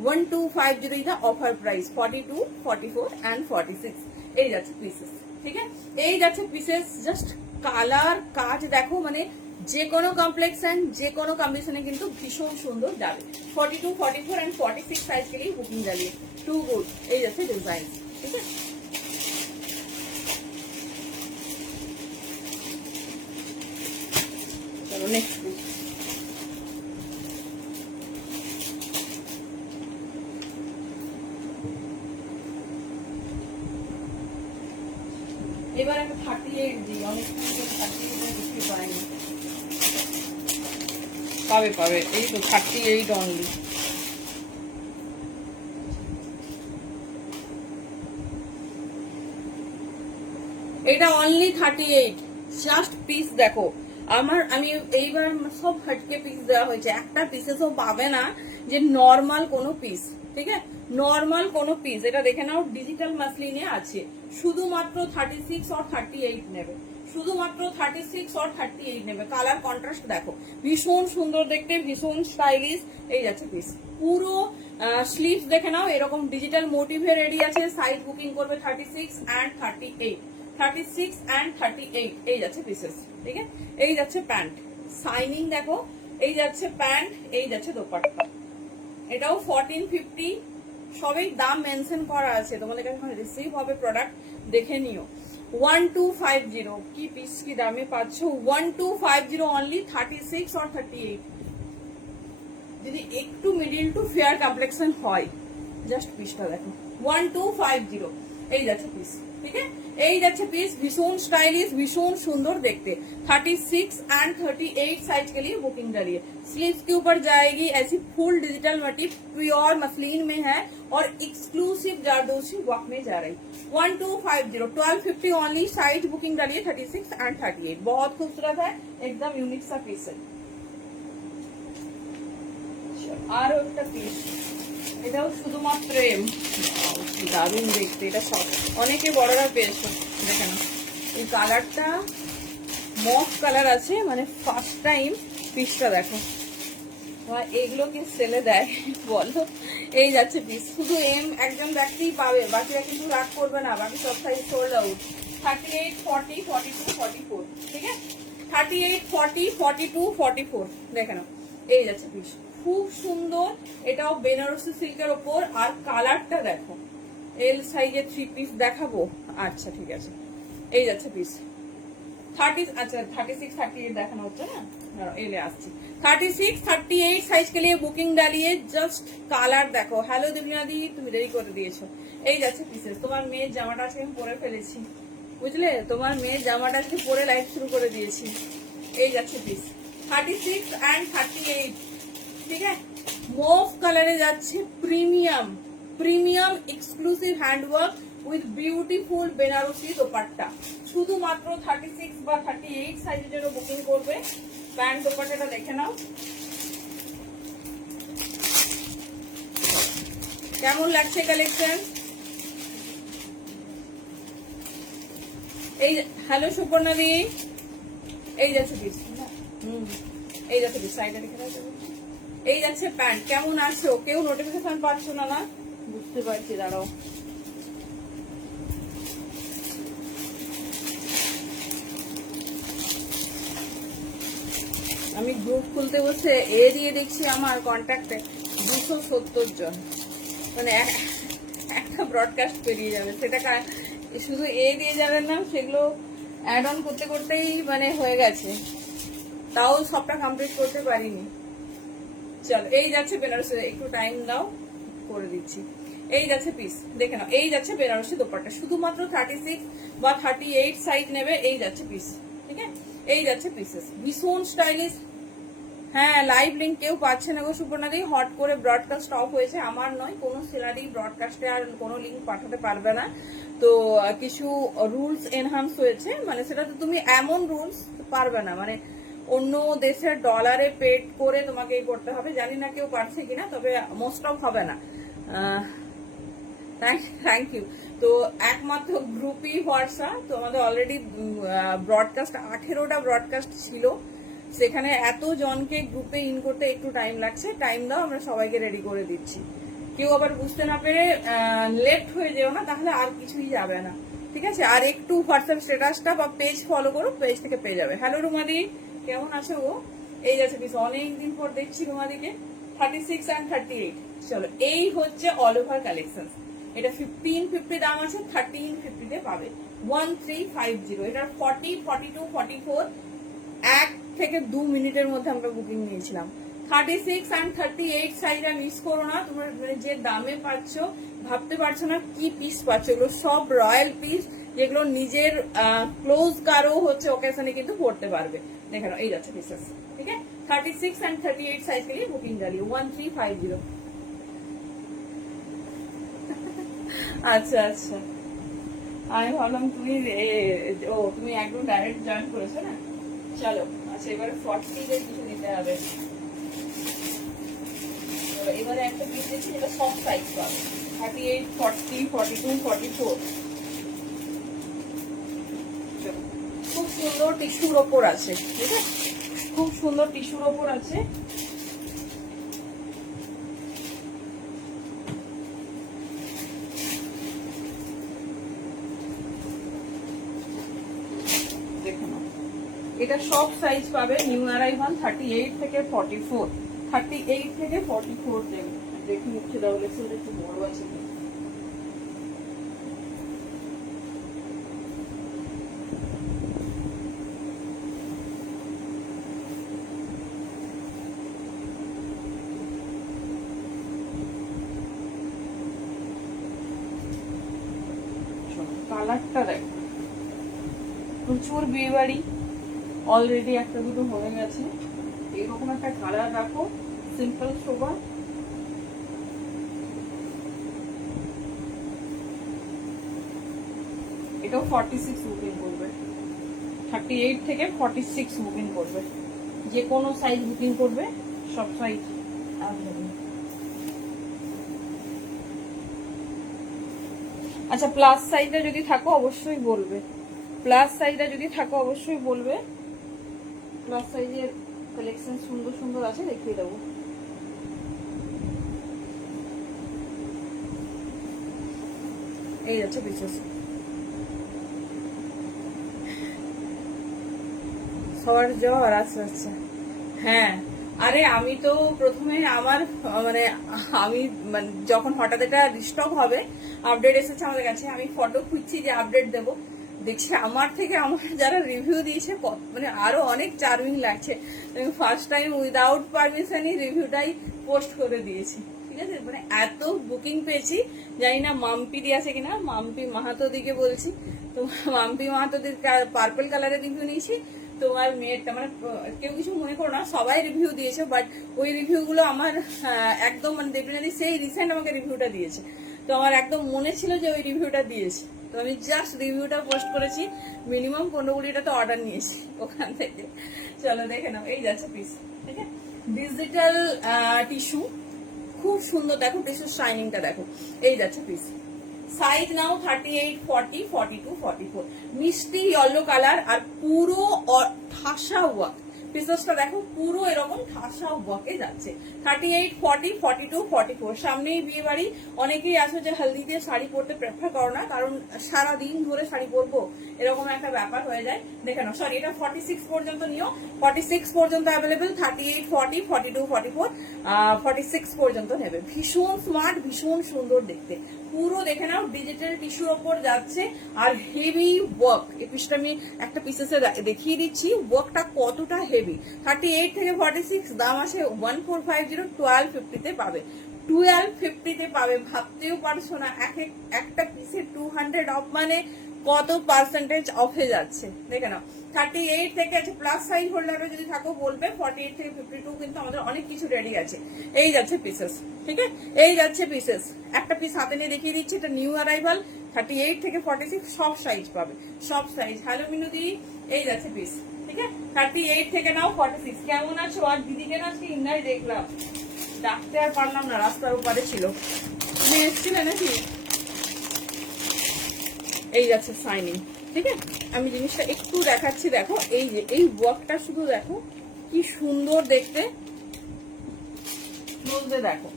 1250 এটা অফার প্রাইস, 42, 44 and 46 এই যাচ্ছে পিসেস। ঠিক আছে, এই যাচ্ছে পিসেস। জাস্ট কালার কাজ দেখো, মানে যে কোনো কমপ্লেক্সন, যে কোনো কম্বিনেশনে কিন্তু ভীষণ সুন্দর যাবে। 42, 44 and 46 সাইজ के लिए বুকিং জ্বালিয়ে টু গুড। এই যাচ্ছে ডিজাইন। ঠিক আছে, চলো নেক্সট। এবার একটা 38 দিই, অনেক 38 বিক্রি করাইনি। পাবে পাবে, এই তো 38 অনলি। এটা অনলি 38, জাস্ট পিস দেখো। আমি এইবার সব হাটকে পিস দেওয়া হয়েছে, একটা পিসেসও পাবে না যে নর্মাল কোনো পিস। ঠিক আছে, নর্মাল কোনো পিস, এটা দেখে নাও ডিজিটাল মাসলিনে আছে। শুধুমাত্র 36 और 38 নেবে, শুধুমাত্র 36 और 38 নেবে। কালার কন্ট্রাস্ট দেখো, ভীষণ সুন্দর দেখতে, ভীষণ স্টাইলিশ। এই যাচ্ছে পিস, পুরো স্লিভস দেখে নাও, এরকম ডিজিটাল মোটিভে রেডি আছে। সাইজ বুকিং করবে 36 and 38, 36 and 38 এই যাচ্ছে পিসেস। ঠিক আছে, এই যাচ্ছে প্যান্ট, সাইনিং দেখো, এই যাচ্ছে প্যান্ট, এই যাচ্ছে দোপাট্টা। এটাও 1450, সবই দাম মেনশন করা আছে, তোমাদের কাছে রিসিভ হবে প্রোডাক্ট, দেখে নিও। 1250 কি পিস কি দামে পাচ্ছ, 1250 অনলি 36 और 38। যদি একটু মিডিল টু ফেয়ার কমপ্লেক্সন হয়, জাস্ট পিসটা দেখো, 1250 এই যাচ্ছে পিস। ठीक है, এই যাচ্ছে পিস, ভীষণ স্টাইলিশ, ভীষণ সুন্দর দেখতে। 36 and 38 साइज के लिए बुकिंग डालिए। स्लीव्स के ऊपर जाएगी ऐसी full digital motive, pure muslin में है और एक्सक्लूसिव जारदोशी वर्क में जा रही। 1250, 1250 ओनली। साइज बुकिंग डालिए 36 and 38। बहुत खूबसूरत है, एकदम यूनिक सा पीस है। আর একটা পিস, এটাও শুধুমাত্র দারুণ দেখতে, এটা সব অনেকে বড়রা পেয়েছো। দেখে না, এই কালারটা মফ কালার আছে, মানে ফার্স্ট টাইম পিসটা দেখো। এগুলো কি সেলে দেয় বলো? এই যাচ্ছে পিস, শুধু এম একজন ব্যক্তিই পাবে, বাকিরা কিন্তু রাগ করবে না, বাকি সব সাইজ সোল্ড আউট। 38, 40, 42, 44। ঠিক আছে, 38, 40, 42, 44 দেখে নাও, এই যাচ্ছে পিস, খুব সুন্দর। এটাও বেনারসি সিল্কের ওপর, আর কালারটা দেখো। এল সাইজের 3 পিস দেখাবো? আচ্ছা ঠিক আছে, এই যাচ্ছে পিস 30, अच्छा 36, 38 দেখানো হচ্ছে না, এলে আসছি। 36, 38 সাইজ के लिए বুকিং ডালিয়ে। জাস্ট কালার দেখো। হ্যালো দিবিনা দি, তুমি দেরি করে দিয়েছো। এই যাচ্ছে পিসেস। তোমার মেয়ের জামাটা আজকে আমি পরে ফেলেছি, বুঝলে, তোমার মেয়ের জামাটা আজকে পরে লাইভ শুরু করে দিয়েছি। এই যাচ্ছে পিস, 36 and 38। ঠিক আছে, মুভ কালারে যাচ্ছে, premium premium exclusive handwork with beautiful Banarasi dupatta. শুধুমাত্র 36 বা 38 সাইজের জন্য বুকিং করবে। প্যান্ট দোপাট্টাটা দেখে নাও কেমন লাগছে কালেকশন। এই হ্যালো সুপর্ণা দি, এই যাচ্ছে পিস। এই যাচ্ছে পিস, সাইডে দেখে নাও। এই যাচ্ছে প্যান্ট। কেমন আছো? কেউ নোটিফিকেশন পাচ্ছ না? না বুঝতে পারছি, দাঁড়াও। আমি গ্রুপ খুলতে বসে এ দিয়ে দেখছি আমার কন্ট্যাক্টে 270 জন, মানে একটা ব্রডকাস্ট পেরিয়ে যাবে। সেটা শুধু এ দিয়ে যাবেন না, সেগুলো অ্যাড অন করতে করতেই মানে হয়ে গেছে, তাও সবটা কমপ্লিট করতে পারিনি। চলো, এই যাচ্ছে বেনারসি, একটু টাইম দাও, করে দিচ্ছি। এই যাচ্ছে পিস, দেখে নাও, এই যাচ্ছে বেনারসি দোপাট্টা। শুধুমাত্র 36 বা 38 সাইজ নেবে। এই যাচ্ছে পিস। ঠিক আছে, এই যাচ্ছে পিসেস, ভীষণ স্টাইলিশ। হ্যাঁ, লাইভ লিঙ্ক কেউ পাচ্ছে না গো সুপর্ণাদি, হট করে ব্রডকাস্ট অফ হয়েছে। আমার নয়, কোনো সেলারি ব্রডকাস্টে আর কোনো লিঙ্ক পাঠাতে পারবে না। তো কিছু রুলস এনহান্স হয়েছে, মানে সেটা তো তুমি এমন রুলস পারবে না, মানে অন্য দেশের ডলারে পেড করে তোমাকে এই করতে হবে। জানি না কেউ পারছে কিনা, তবে মোস্ট অফ হবে না। Thank you. তো একমাত্র গ্রুপই হোয়াটসঅ্যাপ। তো আমাদের অলরেডি ব্রডকাস্ট 18টা ব্রডকাস্ট ছিল, সেখানে এত জনকে গ্রুপে ইন করতে একটু টাইম লাগছে। টাইম দাও, আমরা সবাইকে রেডি করে দিচ্ছি। কেউ আবার বুঝতে না পেরে লেফট হয়ে যেও না, তাহলে আর কিছুই যাবে না, ঠিক আছে? আর একটু হোয়াটসঅ্যাপ স্ট্যাটাসটা বা পেজ ফলো করো, পেজ থেকে পেয়ে যাবে। হ্যালো রুমাদি, কেমন আছো গো? এই যাচ্ছে পিস, অনেকদিন পর দেখছি রুমাদিকে। 36 and 38। চলো, এই হচ্ছে অল ওভার কালেকশন। এটা 1550 দাম আছে, 1350 তে পাবে। 1350। এটার 40, 42, 44 1 থেকে 2 মিনিটের মধ্যে আমরা বুকিং নিয়েছিলাম। 36 and 38 সাইজটা মিস করো না। তোমরা যে দামে পাচ্ছ ভাবতে পারছো না কি পিস পাচ্ছ। এগুলো সব রয়্যাল পিস, যেগুলো নিজের ক্লোজ কারো হচ্ছে ওকেশনে কিন্তু পড়তে পারবে। দেখে নাও, এই যাচ্ছে পিসেস, ঠিক আছে? 36 and 38 সাইজ के लिए बुकिंग डालिए। 1350। আচ্ছা আচ্ছা, আমি ভাবলাম তুমি তুমি একদম ডাইরেক্ট জয়েন করেছো না। চলো, আচ্ছা এবারে 40 এর কিছু নিতে হবে। এবারে একটা পিস দেখছি যেটা সফট সাইজ পাবে। 38, 40, 42, 44। খুব সুন্দর টিস্যুর ওপর আছে, ঠিক আছে? খুব সুন্দর টিস্যুর ওপর আছে। দেখুন, এটা সব সাইজ পাবে। নিউ অ্যারাইভাল 38 থেকে 44। 38 থেকে 44 দেখুন, হচ্ছে ডাবল এক্সেল একটু বড় আছে। কালারটা দেখো, প্রচুর বিয়ে বাড়ি, অলরেডি একটা দুটো হয়ে গেছে। এরকম একটা কালার রাখো, সিম্পল সোবার। এটাও 46 বুকিং করবে। 38 থেকে 46 বুকিং করবে। যে কোনো সাইজ বুকিং করবে, সব সাইজ অ্যাভেলেবল। আচ্ছা, প্লাস সাইজটা যদি থাকো অবশ্যই বলবে। প্লাস সাইজটা যদি থাকো অবশ্যই বলবে। প্লাস সাইজের কালেকশন সুন্দর সুন্দর আছে, দেখিয়ে দেবো। এই যাচ্ছে পিসেস। সবার জ্বর? আচ্ছা আচ্ছা, হ্যাঁ। আরে আমি তো প্রথমে আমার আমি যখন হঠাৎ এটা রিস্টক হবে, আপডেট এসেছে আমাদের কাছে, আমি ফটো খুঁজছি যে আপডেট দেবো। দেখছি আমার থেকে আমার যারা রিভিউ দিয়েছে আরো অনেক চার্মিং লাগছে। আমি ফার্স্ট টাইম উইদাউট পারমিশনই রিভিউটাই পোস্ট করে দিয়েছি, ঠিক আছে? এত বুকিং পেয়েছি, জানি না মাম্পি দি আছে কিনা। মাম্পি মাহাতো দিকে বলছি। তো মাম্পি মাহাতো দির পার্পল কালারের রিভিউ নিয়েছি। তোমার মেয়েরটা কেউ কিছু মনে করো না, সবাই রিভিউ দিয়েছে, বাট ওই রিভিউ গুলো আমার একদম ডেফিনেটলি সেই রিসেন্ট আমাকে রিভিউটা দিয়েছে। তো আমার একদম মনে ছিল যে ওই রিভিউটা দিয়েছে। তো আমি জাস্ট রিভিউটা পোস্ট করেছি। মিনিমাম 15-20টা তো অর্ডার নিয়েছি ওখান থেকে। চলো দেখে নাও, এই যাচ্ছে পিস, ঠিক আছে? ডিজিটাল টিস্যু, খুব সুন্দর। দেখো টিস্যুর শাইনিংটা দেখো। এই যাচ্ছে পিস। সাইজ নাও 38, 40, 42, 44। মিষ্টি ইয়েলো কালার আর পুরো ঠাসা ওয়ার্ক। পিসেসটা দেখো, পুরো এরকম ঠাসা ওয়ার্কে যাচ্ছে। 38, 40, 42, 44। সামনেই বিয়ে বাড়ি। অনেকেই আছে যে হলদি দিয়ে শাড়ি পরতে প্রেফার করো না, কারণ সারাদিন ধরে শাড়ি পরবো এরকম একটা ব্যাপার হয়ে যায়। দেখে নাও, সরি, এটা 46 পর্যন্ত নিও। 46 পর্যন্ত অ্যাভেলেবেল। 38, 40, 42, 44, 46 পর্যন্ত নেবে। ভীষণ স্মার্ট, ভীষণ সুন্দর দেখতে। পুরো দেখে নাও, ডিজিটাল টিস্যুর ওপর যাচ্ছে আর হেভি ওয়ার্ক। এই পিসটা আমি একটা পিসেসে দেখিয়ে দিচ্ছি ওয়ার্কটা কতটা হেভি। 38 থেকে 46 দাম আসে 1450। 1250 তে পাবে। 1250 তে পাবে, ভাবতেও পারছো না। একটা পিসে 200 অফ, কত পার্সেন্টেজ অফে যাচ্ছে দেখে নাও। 38 থেকে আছে। প্লাস সাইজ হোল্ডারে যদি থাকো বলবে। 48 থেকে 52 কিন্তু আমাদের অনেক কিছু রেডি আছে। এই যাচ্ছে পিসেস, ঠিক আছে? এই যাচ্ছে পিসেস। একটা পিস হাতে নিয়ে দেখিয়ে দিচ্ছি, এটা নিউ অ্যারাইভাল। 38 থেকে 46 সব সাইজ পাবে, সব সাইজ। হ্যালো মিনুদি, এই যাচ্ছে পিস, ঠিক আছে 38 থেকে নাও 46। কেমন আছো? আর দিদিকে না আজকে ইন্নাই দেখলাম, ডাকতে আর পারলাম না, রাস্তার ওপারে ছিল। তুমি এসছিলে নাকি? এই যাচ্ছে সাইনিং। ঠিক আছে, আমি জিনিসটা একটু দেখাচ্ছি, দেখো এই যে এই ওয়ার্কটা শুধু দেখো কি সুন্দর দেখতে। বলতে দেখো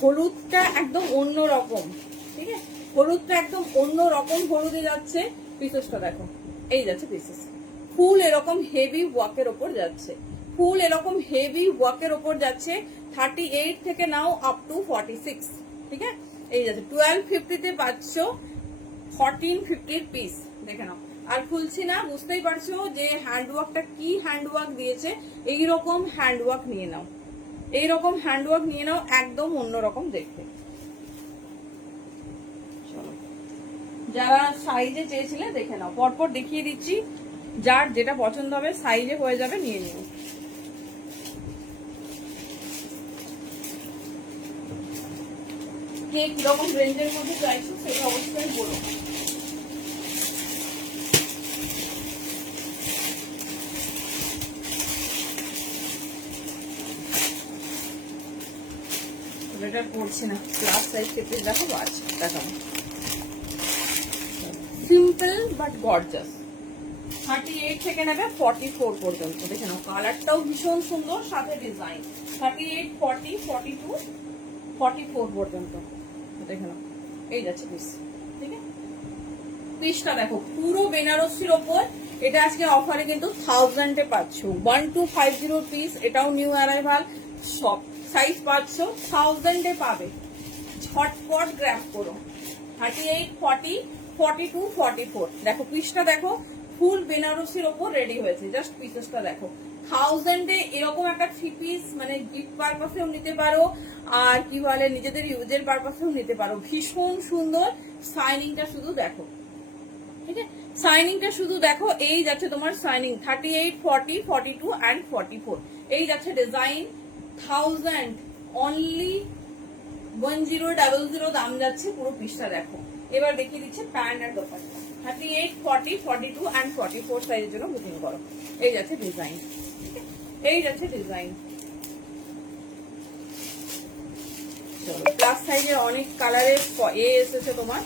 হলুদটা একদম অন্য রকম, ঠিক আছে, হলুদটা একদম অন্য রকম হলুদে যাচ্ছে। পিসেসটা দেখো, এই যাচ্ছে পিসেস, ফুল এরকম হেভি ওয়ার্কের ওপর যাচ্ছে, ফুল এরকম হেভি ওয়ার্কের ওপর যাচ্ছে। 38 থেকে নাও আপ টু 46। ঠিক আছে, এই যাচ্ছে 1250-তে পাচ্ছ 1450 পিস। দেখে নাও, আর খুলছি না, বুঝতেই পারছো যে হ্যান্ডওয়ার্কটা কি হ্যান্ডওয়ার্ক দিয়েছে। এইরকম হ্যান্ডওয়ার্ক নিয়ে নাও, এইরকম হ্যান্ডওয়ার্ক নিয়ে নাও, একদম অন্যরকম দেখতে। চলো, যারা সাইজে চেয়েছিলে দেখে নাও, পরপর দেখিয়ে দিচ্ছি, যার যেটা পছন্দ হবে সাইজে হয়ে যাবে, নিয়ে নিও। কে কিরকম রেঞ্জের মধ্যে চাইছো সেটা অবশ্যই বলো। এটা পড়ছি না, ক্লাস সাইজ কেটে দেখো, আচ্ছা দেখাবো। সিম্পল বাট গর্জাস, 38 থেকে নেবে 44 পর্যন্ত। দেখে নাও, কালারটাও ভীষণ সুন্দর, সাথে ডিজাইন। 38, 40, 42, 44 পর্যন্ত। দেখে নাও, এই যাচ্ছে পিস। ঠিক আছে, পিসটা দেখো পুরো বেনারসির ওপর। এটা আজকে অফারে কিন্তু 1000-এ পাচ্ছ, 1250 পিস। এটাও নিউ অ্যারাইভাল, সব সাইজ পাচ্ছ 1000-এ পাবে। ঝটপট গ্র্যাব করো। 38, 40, 42, 44। দেখো পিসটা দেখো, ফুল বেনারসির ওপর রেডি হয়েছে। জাস্ট পিসেসটা দেখো, 1000-এ এরকম একটা 3 পিস, মানে গিফট পারপাসেও নিতে পারো, আর কি বলে নিজেদের ইউজের পারপাসেও নিতে পারো। ভীষণ সুন্দর। সাইনিংটা শুধু দেখো, ঠিক আছে, সাইনিংটা শুধু দেখো। এই যাচ্ছে তোমার সাইনিং 38, 40, 42 and 44। এই যাচ্ছে ডিজাইন। 1000 অনলি 1000 দাম যাচ্ছে। পুরো পিসটা দেখো। এবার দেখিয়ে দিচ্ছে প্যান্ট আর দোপাট্টা। 38, 40, 42 and 44 সাইজের জন্য বুকিং করো। এই যাচ্ছে ডিজাইন, এই যাচ্ছে ডিজাইন। প্লাস সাইজের অনেক কালারের এসেছে তোমার,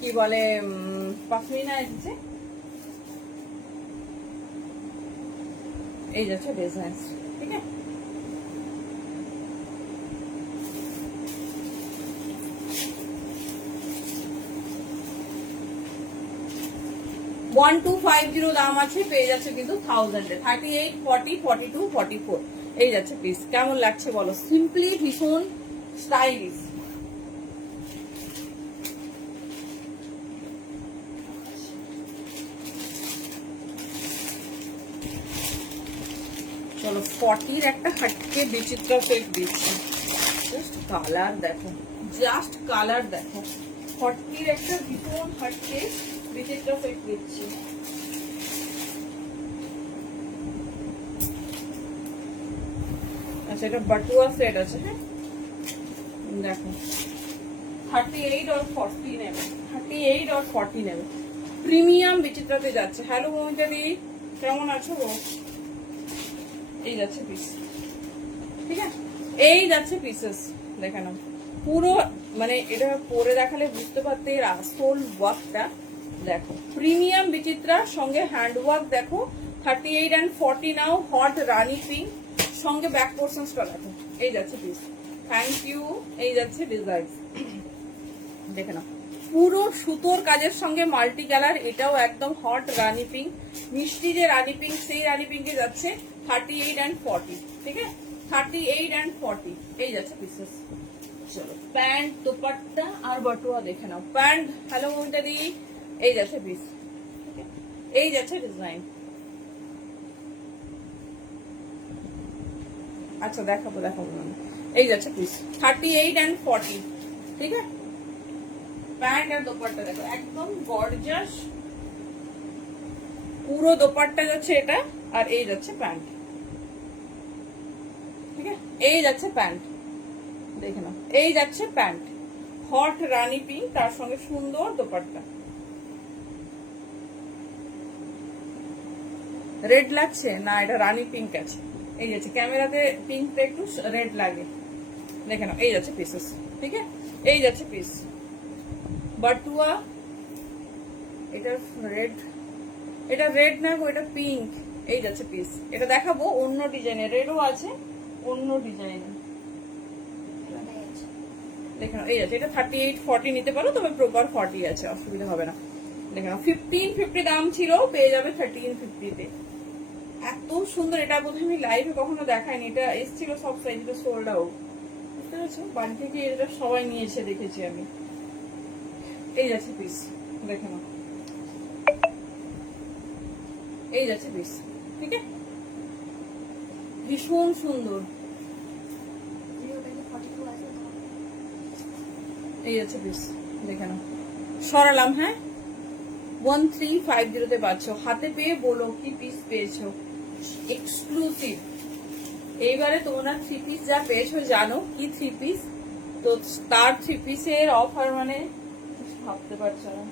কি বলে পাশমিনা এসেছে। এই যাচ্ছে ডিজাইন। ঠিক আছে, $1250 দাম আছে, পেয়ে যাচ্ছে কিন্তু 1000-এ। 38, 40, 42, 44 এই যাচ্ছে পিস। কেমন লাগছে বলো? সিম্পলি ভীষণ স্টাইলিশ। চলো 40-র একটা হাটকে বিচিত্র সেট দিচ্ছি। জাস্ট কালার দেখো, জাস্ট কালার দেখো। 40-র একটা ভীষণ হাটকে বিচিত্র সেট দিচ্ছি। আচ্ছা, এটা বাটুয়া সেট আছে। হ্যাঁ দেখো, 38 or 40 নেবে, 38 or 40 নেবে। প্রিমিয়াম বিচিত্রতে যাচ্ছে। হ্যালো মমিতা দি, কেমন আছো গো? এই যাচ্ছে পিস। ঠিক আছে, এই যাচ্ছে পিসেস। দেখে নাও পুরো, মানে এটা পরে দেখালে বুঝতে পারতে এর আসল ওয়ার্কটা দেখো। প্রিমিয়াম বিচিত্রার সঙ্গে হ্যান্ড ওয়ার্ক দেখো। 38 and 40 now. Hot Rani pink, সঙ্গে ব্যাক পোর্শনসটা দেখো। এই যাচ্ছে পিস। Thank you. এই যাচ্ছে ডিজাইন। দেখে নাও, পুরো সুতোর কাজের সঙ্গে মাল্টি কালার। এটাও একদম হট রানি পিঙ্ক, মিষ্টি যে রানি পিঙ্ক, সেই রানি পিঙ্কে যাচ্ছে। 38 and 40। ঠিক আছে, 38 and 40 এই যাচ্ছে পিসেস। চলো প্যান্ট, দোপাট্টা আর বটুয়া দেখে নাও। প্যান্ট, হ্যালো মমিতা দি, এই যাচ্ছে পিস। এই যাচ্ছে ডিজাইন। আচ্ছা দেখাবো দেখাবো, এই যাচ্ছে পিস। 38 and 40। ঠিক আছে, প্যান্ট আর দোপাট্টা দেখো, একদম গর্জাস। পুরো দোপাট্টা যাচ্ছে এটা, আর এই যাচ্ছে প্যান্ট। ঠিক আছে, এই যাচ্ছে প্যান্ট। দেখে নাও, এই যাচ্ছে প্যান্ট। হট রানি পিঙ্ক, তার সঙ্গে সুন্দর দোপাট্টা। রেড লাগছে না, এটা রানী পিঙ্ক আছে। এই যাচ্ছে ক্যামেরাতে পিঙ্কটা একটু রেড লাগে, দেখে নাও। এই যাচ্ছে পিসেস, ঠিক আছে, এই যাচ্ছে পিস বাটুয়া। এটা রেড, এটা রেড না গো, এটা পিঙ্ক। এই যাচ্ছে পিস, এটা দেখাবো অন্য ডিজাইনের, রেডও আছে অন্য ডিজাইন। দেখে নাও, এই আছে, এটা 38-40 নিতে পারো, তবে প্রপার 40 আছে, অসুবিধা হবে না। দেখে নাও 1550 দাম ছিল, পেয়ে যাবে 1350-তে। এত সুন্দর, এটা বোধহয় আমি লাইভে কখনো দেখাইনি, এটা এসেছিল সব সাইজ, এটা সোল্ড আউট, বুঝতে পারছো? বাড়ি থেকে এটা সবাই নিয়েছে, দেখেছি আমি। এই যাচ্ছে পিস, দেখে নাও, এই যাচ্ছে পিস, ঠিক আছে, ভীষণ সুন্দর। এই যাচ্ছে পিস, দেখে নাও, সরালাম। হ্যাঁ, 1350-তে পাচ্ছ, হাতে পেয়ে বলো কি পিস পেয়েছো, এক্সক্লুসিভ। এইবারে তোমরা 3 পিস যা পেয়েছো জানো কি 3 পিস, তো তার 3 পিসের অফার মানে ভাবতে পারছো না।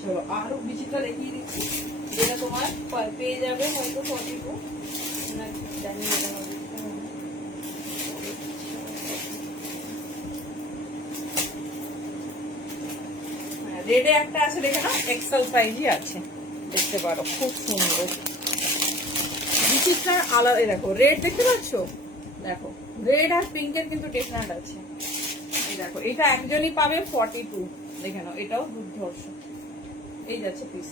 চলো আরো বিচিত্রা দেখিয়ে দিচ্ছি, যেটা তোমার পেয়ে যাবে হয়তো 42 না জানি না। রেডে একটা আছে, দেখে না, এক্সেল সাইজই আছে, দেখতে পারো, খুব সুন্দর। বিচিত্রার আলাদা, দেখো রেড দেখতে পাচ্ছ, দেখো রেড আর পিঙ্কের কিন্তু ডিফারেন্ট আছে। এই দেখো, এটা একজনই পাবে 42, দেখে নাও, এটাও দুর্ধর্ষ। এই যাচ্ছে পিস,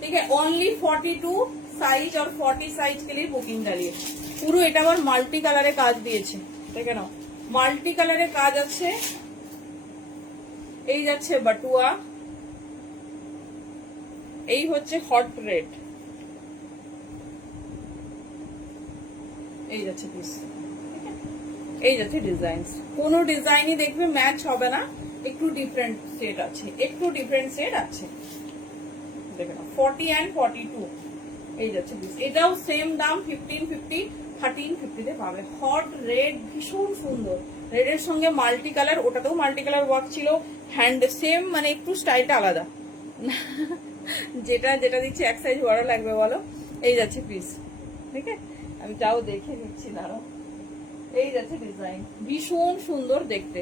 ঠিক আছে, অনলি 42 সাইজ আর 40 সাইজ के लिए বুকিং ডালিয়ে। পুরো এটা আবার মাল্টি কালারে কাজ দিয়েছে, দেখে নাও, মাল্টি কালারে কাজ আছে। এই যাচ্ছে বাটুয়া, এই হচ্ছে হট রেড, এই যাচ্ছে পিস, এই যাচ্ছে ডিজাইন। কোনো ডিজাইনই দেখবে ম্যাচ হবে না, একটু ডিফারেন্ট সেট আছে, একটু ডিফারেন্ট সেট আছে, দেখে নাও 40 and 42। এই যাচ্ছে পিস, এটাও সেম দাম 1550, 1350-তে পাবে। হট রেড, ভীষণ সুন্দর, রেডের সঙ্গে মাল্টি কালার, ওটাতেও মাল্টি কালার ওয়ার্ক ছিল, হ্যান্ড সেম, মানে একটু স্টাইলটা আলাদা। যেটা যেটা দিচ্ছি এক সাইজ বড় লাগবে বলো। এই যাচ্ছে পিস, ঠিক আছে, আমি যাও দেখে নিচ্ছি, দাঁড়াও। এই যাচ্ছে ডিজাইন, ভীষণ সুন্দর দেখতে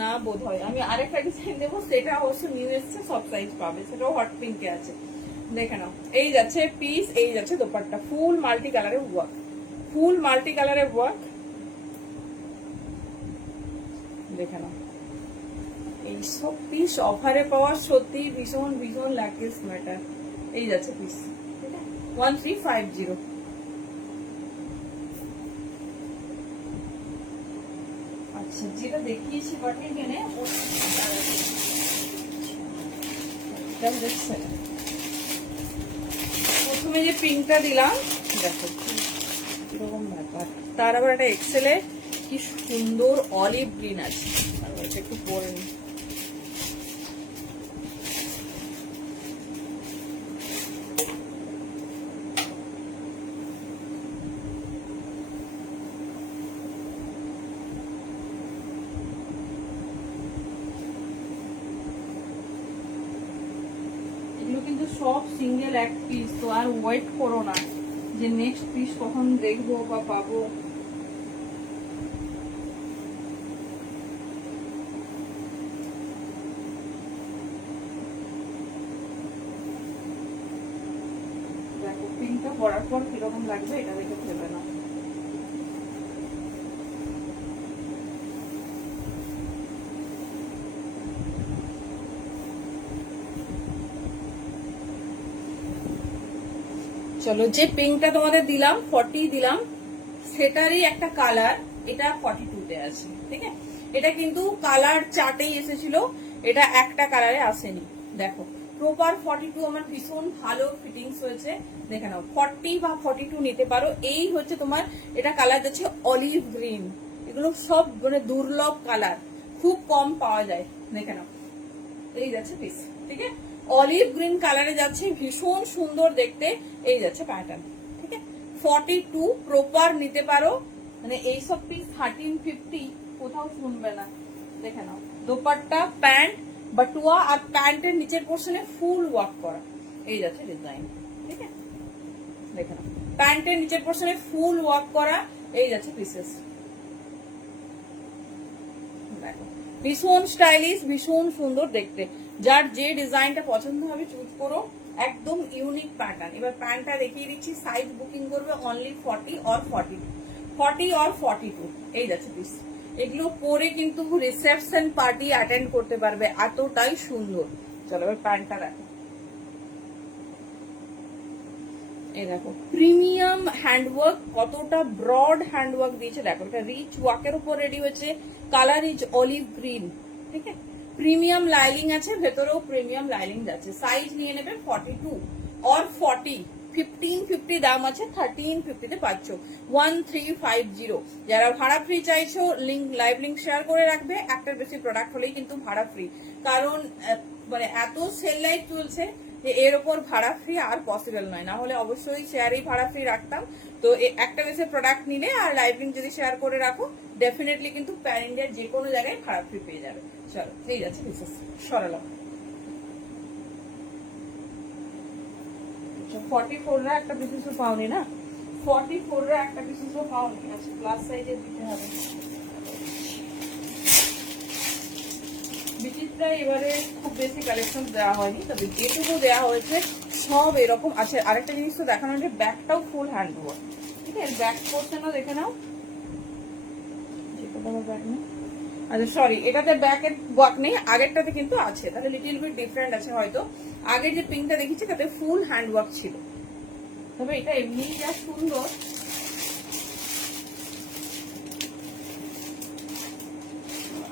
না, বোধ হয় আমি আরেকটা ডিজাইন দেবো, সেটা অবশ্য নিউ এসছে, সব সাইজ পাবে, সেটাও হট পিঙ্কে আছে, দেখে নাও। এই যাচ্ছে পিস, এই যাচ্ছে দোপাট্টা, ফুল মাল্টি কালারের ওয়ার্ক, ফুল মাল্টি কালারের ওয়ার্ক, দেখে নাও। এইসব পিস অফারে পাওয়া সত্যি ভীষণ ভীষণ লাকিস ম্যাটার। এই যাচ্ছে পিস, 1350। আচ্ছা, যেটা দেখিয়েছি বাটন কেনে, প্রথমে যে পিঙ্কটা দিলাম, দেখো কিরকম ব্যাপার, তার আবার একটা এক্সেলে কি সুন্দর অলিভ গ্রিন আছে, একটু পরে নি। কিন্তু সব সিঙ্গেল এক পিস, তো আর ওয়েট করো না যে নেক্সট পিস কখন দেখবো বা পাবো। দেখো পিনটা পরার পর কিরকম লাগবে, এটা দেখে ভেবে না। চলো, যে পিঙ্কটা তোমাদের দিলাম 40 দিলাম, সেটারই একটা কালার, এটা 42-তে আছে, ঠিক আছে। এটা কিন্তু কালার চার্টেই এসেছিল, এটা একটা কালারে আসেনি। দেখো প্রপার 42 আমার ভীষণ ভালো ফিটিংস হয়েছে, দেখে নাও। 40 বা 42 নিতে পারো। এই হচ্ছে তোমার, এটা কালার যাচ্ছে অলিভ গ্রিন, এগুলো সব মানে দুর্লভ কালার, খুব কম পাওয়া যায়, দেখে নাও। এই যাচ্ছে পিস, ঠিক আছে, অলিভ গ্রিন কালারে যাচ্ছে, ভীষণ সুন্দর দেখতে। এই যাচ্ছে প্যাটার্ন, ঠিক আছে। 42 প্রপার নিতে পারো, মানে এইসব পিস 1350 কোথাও শুনবে না, দেখে নাও। দোপাট্টা, প্যান্ট, বাটুয়া, আর প্যান্টের নিচের পোর্শনে ফুল ওয়ার্ক করা, এই যাচ্ছে ডিজাইন, ঠিক আছে দেখে নাও। প্যান্টের নিচের পোর্শনে ফুল ওয়ার্ক করা, এই যাচ্ছে পিসেস। দেখো ভীষণ স্টাইলিশ, ভীষণ সুন্দর দেখতে। যার যে ডিজাইনটা পছন্দ হবে চুজ করো, একদম ইউনিক প্যাটার্ন। এবার প্যান্টটা দেখিয়ে দিচ্ছি, সাইজ বুকিং করবে অনলি 40 or 42। এই যাচ্ছে পিস। এগুলো পরে কিন্তু রিসেপশন পার্টি অ্যাটেন্ড করতে পারবে, এতটাই সুন্দর। চলো এবার প্যান্টটা দেখো, এই দেখো প্রিমিয়াম হ্যান্ডওয়ার্ক, কতটা ব্রড হ্যান্ডওয়ার্ক দিয়েছে দেখো। এটা রিচ ওয়ার্কের উপর রেডি হয়েছে, কালার ইজ অলিভ গ্রিন, ঠিক আছে। প্রিমিয়াম লাইলিং আছে, ভেতরেও প্রিমিয়াম লাইলিং যাচ্ছে। সাইজ নিয়ে নেবে 42 or 40, 1550 দাম আছে, 1350 তে পাচ্ছ। 1350। যারা ভাড়া ফ্রি চাইছো, লাইভ লিঙ্ক শেয়ার করে রাখবে। একটার বেশি প্রোডাক্ট হলেই কিন্তু ভাড়া ফ্রি, কারণ মানে এত সেল লাইট চলছে যে এর ওপর ভাড়া ফ্রি আর পসিবল নয়। না হলে অবশ্যই শেয়ারেই ভাড়া ফ্রি রাখতাম। তো একটা বেশি প্রোডাক্ট নিলে আর লাইভ লিঙ্ক যদি শেয়ার করে রাখো, ডেফিনেটলি কিন্তু প্যান ইন্ডিয়ার যে কোনো জায়গায় ভাড়া ফ্রি পেয়ে যাবে। চলো এই যাচ্ছে বিশেষ সরালাম। 44 রা একটা পিসেসও পাওনি না, 44 রা একটা পিসেসও পাওনি। আচ্ছা প্লাস সাইজের দিতে হবে। বিচিত্রা এবারে খুব বেশি কালেকশন দেওয়া হয়নি, তবে যেটুকু দেওয়া হয়েছে সব এরকম আছে। আরেকটা জিনিস তো দেখানো যে ব্যাকটাও ফুল হ্যান্ড ওয়ার্ক, ঠিক আছে। ব্যাক পোর্শনও দেখে নাও, ব্যাক নেই, আচ্ছা সরি এটাতে ব্যাকের ওয়ার্ক নেই, আগেরটাতে কিন্তু আছে। তাহলে লিটিল বিট ডিফারেন্ট আছে হয়তো। আগে যে পিঙ্কটা দেখেছি তাতে ফুল হ্যান্ড ওয়ার্ক ছিল, তবে এটা এমনি যা সুন্দর।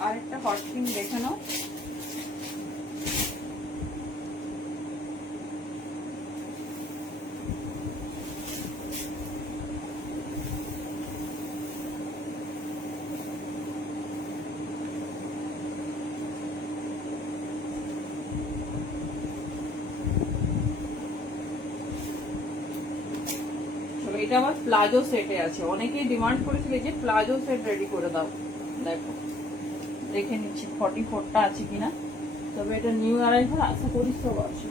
আরেকটা হট পিঙ্ক দেখে নাও, এটা আমার প্লাজো সেটে আছে। অনেকেই ডিমান্ড করেছিল যে প্লাজো সেট রেডি করে দাও। দেখো দেখে নিচ্ছি 44টা আছে কিনা, তবে এটা নিউ অ্যারাইভাল, আশা করি সব আছে।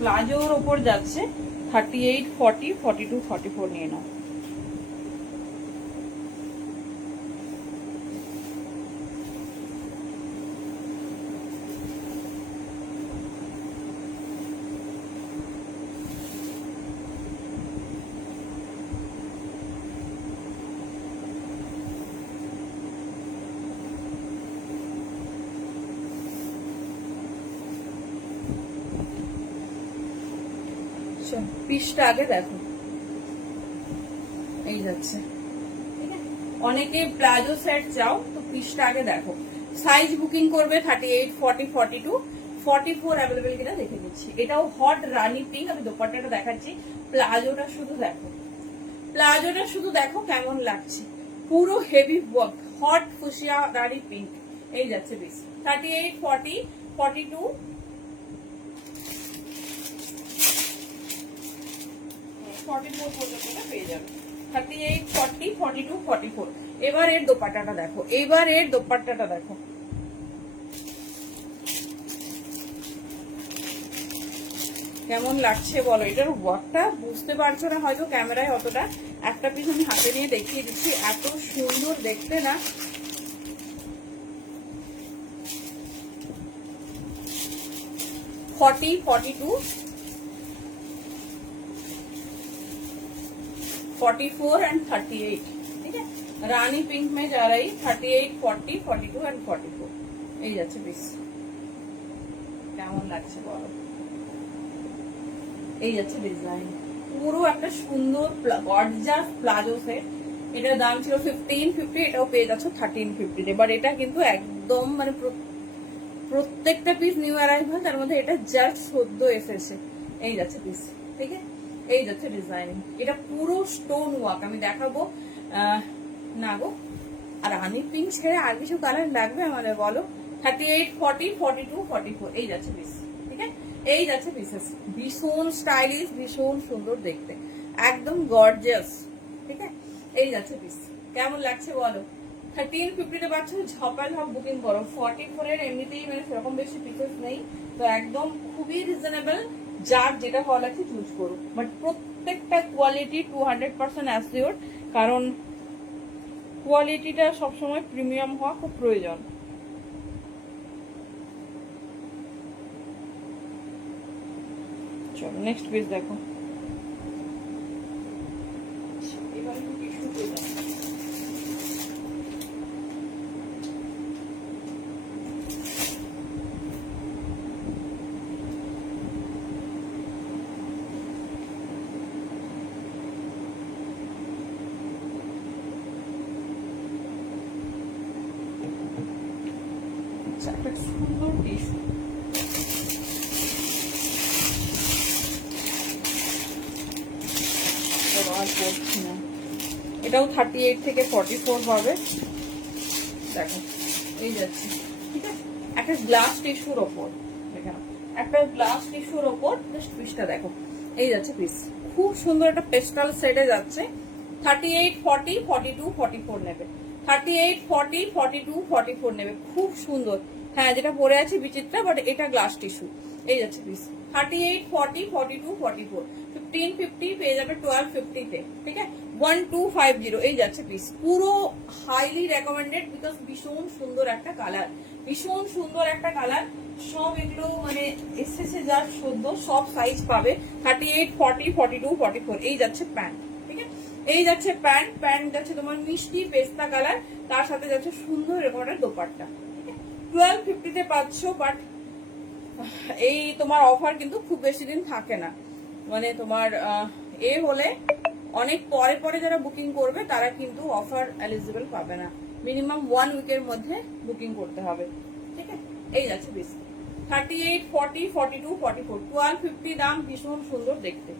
প্লাজোর ওপর যাচ্ছে 38, 40, 42, 44 নিয়ে নাও। পিসটা আগে দেখো, এই যাচ্ছে, ঠিক আছে। অনেকে প্লাজো সেট চাও, তো পিসটা আগে দেখো। সাইজ বুকিং করবে 38, 40, 42, 44 অ্যাভেলেবেল কিনা দেখে নিচ্ছি। এটাও হট রানি পিঙ্ক। আমি দোপাট্টাটা দেখাচ্ছি, প্লাজোটা শুধু দেখো, প্লাজোটা শুধু দেখো কেমন লাগছে। পুরো হেভি ওয়ার্ক, হট ফুসিয়া রানি পিঙ্ক। এই যাচ্ছে পিস 38, 40, 42, 44 পর্যন্ত পেয়ে যাবে। 38, 40, 42, 44। এবার এর দোপাট্টাটা দেখো, এবার এর দোপাট্টাটা দেখো, কেমন লাগছে বলো। এটার ওয়ার্কটা বুঝতে পারছো না হয়তো ক্যামেরায় অতটা, একটা পিস আমি হাতে নিয়ে দেখিয়ে দিচ্ছি, এত সুন্দর দেখতে না। ফর্টি, 42, 44 एंड 38, ठीक है। रानी पिंक में जा रही 38, 40, 42 एंड 44। এই যাচ্ছে পিস, কেমন লাগছে বলো। এই যাচ্ছে ডিজাইন, পুরো একটা সুন্দর গর্জাস প্লাজো সেট। এটার দাম ছিল 1550, এটাও পেয়ে যাচ্ছ 1350। এবার এটা কিন্তু একদম মানে প্রত্যেকটা পিস নিউ অ্যারাইভাল, তার মধ্যে এটা জাস্ট সদ্য এসেছে। এই যাচ্ছে পিস, ঠিক আছে। এই যাচ্ছে ডিজাইনিং, এটা পুরো স্টোন ওয়ার্ক। আমি দেখাবো না গো, আর রানি পিঙ্ক ছেড়ে আর কিছু কালার লাগবে আমাদের বলো। 38, 40, 42, 44 এই যাচ্ছে পিস। ঠিক আছে, এই যাচ্ছে পিসেস। ভীষণ স্টাইলিশ, ভীষণ সুন্দর দেখতে, একদম গর্জিয়াস। ঠিক আছে, এই যাচ্ছে পিস। কেমন লাগছে বলো? 1350 পাচ্ছ, ঝপাঝপ বুকিং করো। 44 এর এমনিতেই মানে সেরকম বেশি পিসেস নেই, তো একদম খুবই রিজনেবল। যার যেটা ভালো লাগছে চুজ করো, বাট প্রত্যেকটা কোয়ালিটি 200% অ্যাসিওর, কারণ কোয়ালিটিটা সবসময় প্রিমিয়াম হওয়া খুব প্রয়োজন। চলো নেক্সট পিস দেখো। এবার টিস্যু পেয়ে যাবে। একটা সুন্দর টিস্যু, আর করছি না। এটাও 38 থেকে 44 পাবে। দেখো এই যাচ্ছে। ঠিক আছে, একটা গ্লাস টিস্যুর ওপর, দেখো একটা গ্লাস টিস্যুর ওপর জাস্ট পিসটা দেখো, এই যাচ্ছে পিস। খুব সুন্দর একটা পেস্টাল সেটে যাচ্ছে। 38, 40, 42, 44 নেবে। 38, 40, 42, 44 নেবে। খুব সুন্দর। হ্যাঁ, যেটা পরে আছে বিচিত্রা, বাট এটা গ্লাস টিস্যু। এই যাচ্ছে পিস। 38, 40, 42, 44, 1550 পেয়ে যাবে 1250 তে। ঠিক আছে, 1250 এই যাচ্ছে পিস। পুরো হাইলি রেকমেন্ডেড, বিকজ ভীষণ সুন্দর একটা কালার, ভীষণ সুন্দর একটা কালার। সব এগুলো মানে এসেছে যা সদ্য, সব সাইজ পাবে। 38, 40, 42, 44 এই যাচ্ছে প্যান্ট। ঠিক আছে, এই যাচ্ছে প্যান্ট। প্যান্ট যাচ্ছে তোমার মিষ্টি পেস্তা কালার, তার সাথে যাচ্ছে সুন্দর এরকম একটা দোপাট্টা। 1250 তে পাচ্ছ, বাট এই তোমার অফার কিন্তু খুব বেশি দিন থাকে না। মানে তোমার এ হলে অনেক পরে পরে যারা বুকিং করবে তারা কিন্তু অফার এলিজিবল পাবে না। মিনিমাম 1 উইকের মধ্যে বুকিং করতে হবে। ঠিক আছে, এই যাচ্ছে বেশি। 38, 40, 42, 44, 1250 দাম, ভীষণ সুন্দর দেখতে।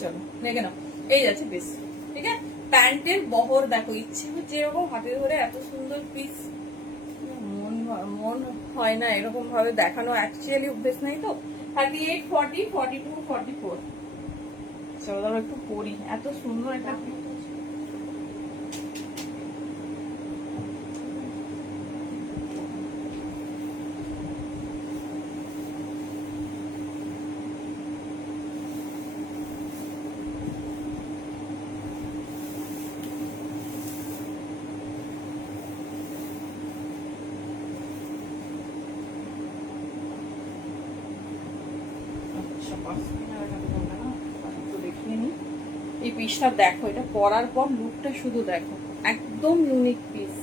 চলো দেখে নাও, এই যাচ্ছে পিস। ঠিক আছে, প্যান্টের বহর দেখো, ইচ্ছে হচ্ছে এরকম হাতে ধরে এত সুন্দর পিস। মন হয় না এরকম ভাবে দেখানো, অ্যাকচুয়ালি অভ্যেস নেই তো। 38, 40, 42, 44 চলো ধরো একটু পরি, এত সুন্দর একটা দেখিয়ে নি। এই পিসটা দেখো, এটা পরার পর লুকটা শুধু দেখো, একদম ইউনিক পিস।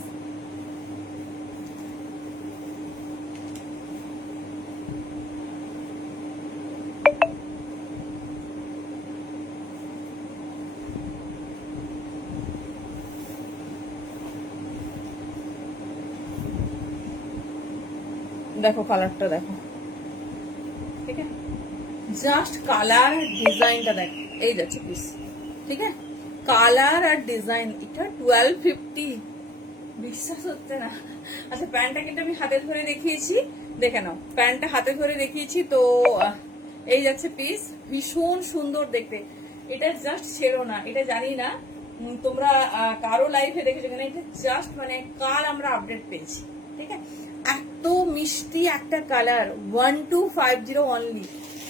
দেখো কালারটা দেখো। ঠিক আছে, জাস্ট কালার ডিজাইনটা দেখো, এই যাচ্ছে পিস। ঠিক আছে, কালার আর ডিজাইন। এটা 1250, বিশ্বাস হচ্ছে না। আচ্ছা, প্যান্টটা কিন্তু আমি হাতে ধরে দেখিয়েছি, দেখে নাও। প্যান্টটা হাতে ধরে দেখিয়েছি তো এই যাচ্ছে পিস। ভীষণ সুন্দর দেখতে। এটা জাস্ট ছেড়ো না, এটা জানি না তোমরা কারো লাইফে দেখেছো কিনা। এটা জাস্ট মানে কাল আমরা আপডেট পেয়েছি। ঠিক আছে, এত মিষ্টি একটা কালার। 1250 অনলি,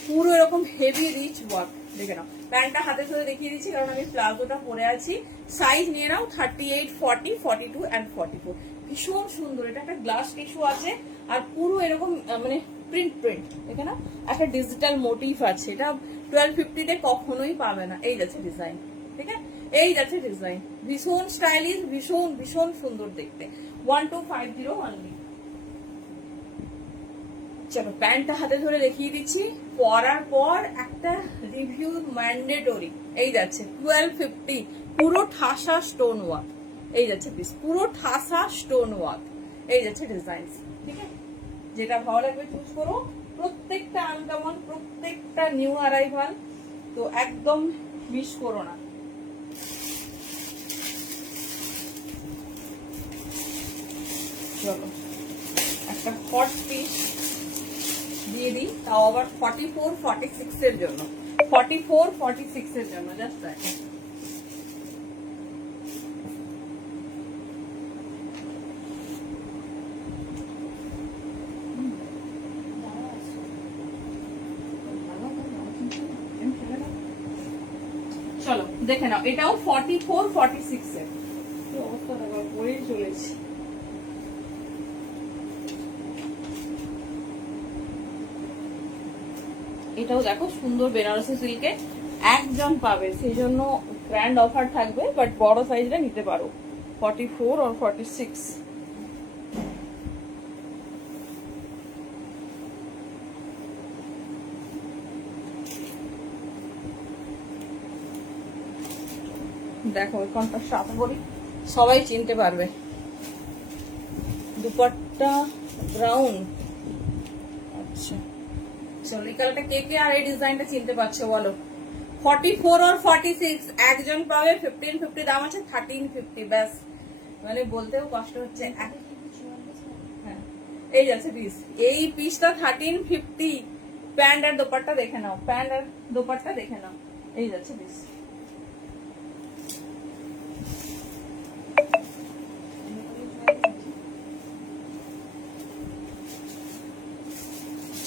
পুরো এরকম হেভি রিচ ওয়ার্ক। দেখে নাও, প্যান্টটা হাতে ধরে দেখিয়ে দিচ্ছি কারণ আমি প্লাজোটা পরে আছি। সাইজ নিয়ে নাও 38, 40, 42 and 44। ভীষণ সুন্দর। এটা একটা গ্লাস টিস্যু আছে, আর পুরো এরকম মানে প্রিন্ট প্রিন্ট। দেখে নাও, একটা ডিজিটাল মোটিভ আছে। এটা 1250 তে কখনোই পাবে না। এই যাচ্ছে ডিজাইন। ঠিক আছে, এই যাচ্ছে ডিজাইন। ভীষণ স্টাইলিশ, ভীষণ ভীষণ সুন্দর দেখতে। 1250 অনলি। চলো প্যান্টটা হাতে ধরে দেখিয়ে দিচ্ছি, পরার পর একটা রিভিউ ম্যান্ডেটরি। এই যাচ্ছে 1250, পুরো ঠাসা স্টোন ওয়ার্ক। এই যাচ্ছে পিস, পুরো ঠাসা স্টোন ওয়ার্ক। এই যাচ্ছে ডিজাইন। ঠিক আছে, যেটা ভালো লাগবে চুজ করো। প্রত্যেকটা আনকমন, প্রত্যেকটা নিউ অ্যারাইভাল, তো একদম মিস করো না। চলো একটা হট পিস দিয়ে দিই, তাও আবার 44-46 এর জন্য, 44-46 এর জন্য। জাস্ট দেখো চলো দেখে নাও, এটাও 44-46 এর। অবস্থা দেখো পরেই চলেছি। এটাও দেখো সুন্দর বেনারসি সিল্কে, একজন পাবে, সেই জন্য গ্র্যান্ড অফার থাকবে, বাট বড় সাইজটা নিতে পারো 44 or 46। দেখো এখানটা সাথে বলি সবাই চিনতে পারবে। দুপাট্টা ব্রাউন। আচ্ছা চলো এই কালারটা কে কে আর এই ডিজাইনটা চিনতে পারছো বলো। 44 or 46 একজন পাবে। 1550 দাম আছে, 1350 ব্যাস, মানে বলতেও কষ্ট হচ্ছে। হ্যাঁ এই যাচ্ছে পিস, এই পিসটা 1350। প্যান্ট আর দোপাট্টা দেখে নাও, প্যান্ট আর দোপাট্টা দেখে নাও, এই যাচ্ছে পিস।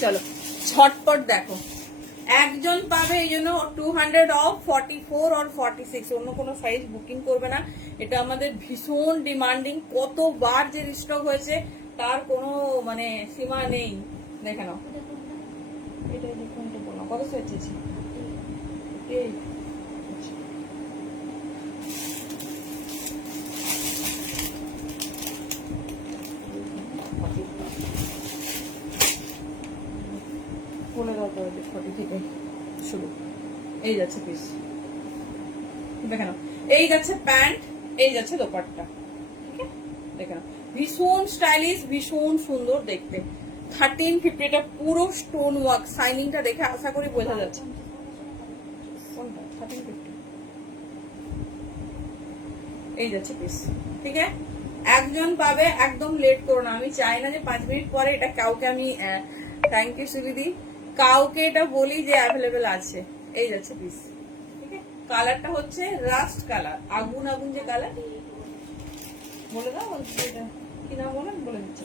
চলো ঝটপট দেখো, একজন পাবে, এই জন্য 200 অফ 44 or 46। অন্য কোনো সাইজ বুকিং করবে না, এটা আমাদের ভীষণ ডিমান্ডিং, কতবার যে রিস্টক হয়েছে তার কোনো মানে সীমা নেই। দেখে নাও এটা দেখুন, এটা বলো কত সেচেছি। বলে দাও তো 40 থেকে শুরু। এই যাচ্ছে পিস, দেখে নাও, এই যাচ্ছে প্যান্ট, এই যাচ্ছে দোপাট্টা, ঠিক আছে দেখে নাও, ভীষণ স্টাইলিশ, ভীষণ সুন্দর দেখতে। 1350, এটা পুরো স্টোন ওয়ার্ক, শাইনিংটা দেখে আশা করি বোঝা যাচ্ছে। কোনটা 1350? এই যাচ্ছে পিস, ঠিক আছে একজন পাবে, একদম লেট করো না। আমি চাই না যে 5 মিনিট পরে এটা কাউকে আমি থ্যাংক ইউ সুবিধি, কাউকে এটা বলি যে অ্যাভেলেবেল আছে। এই যাচ্ছে পিস, ঠিক আছে কালারটা হচ্ছে রাস্ট কালার, আগুন আগুন যে কালার, বলে দাও এটা কি নাম বলেন, বলে দিচ্ছি।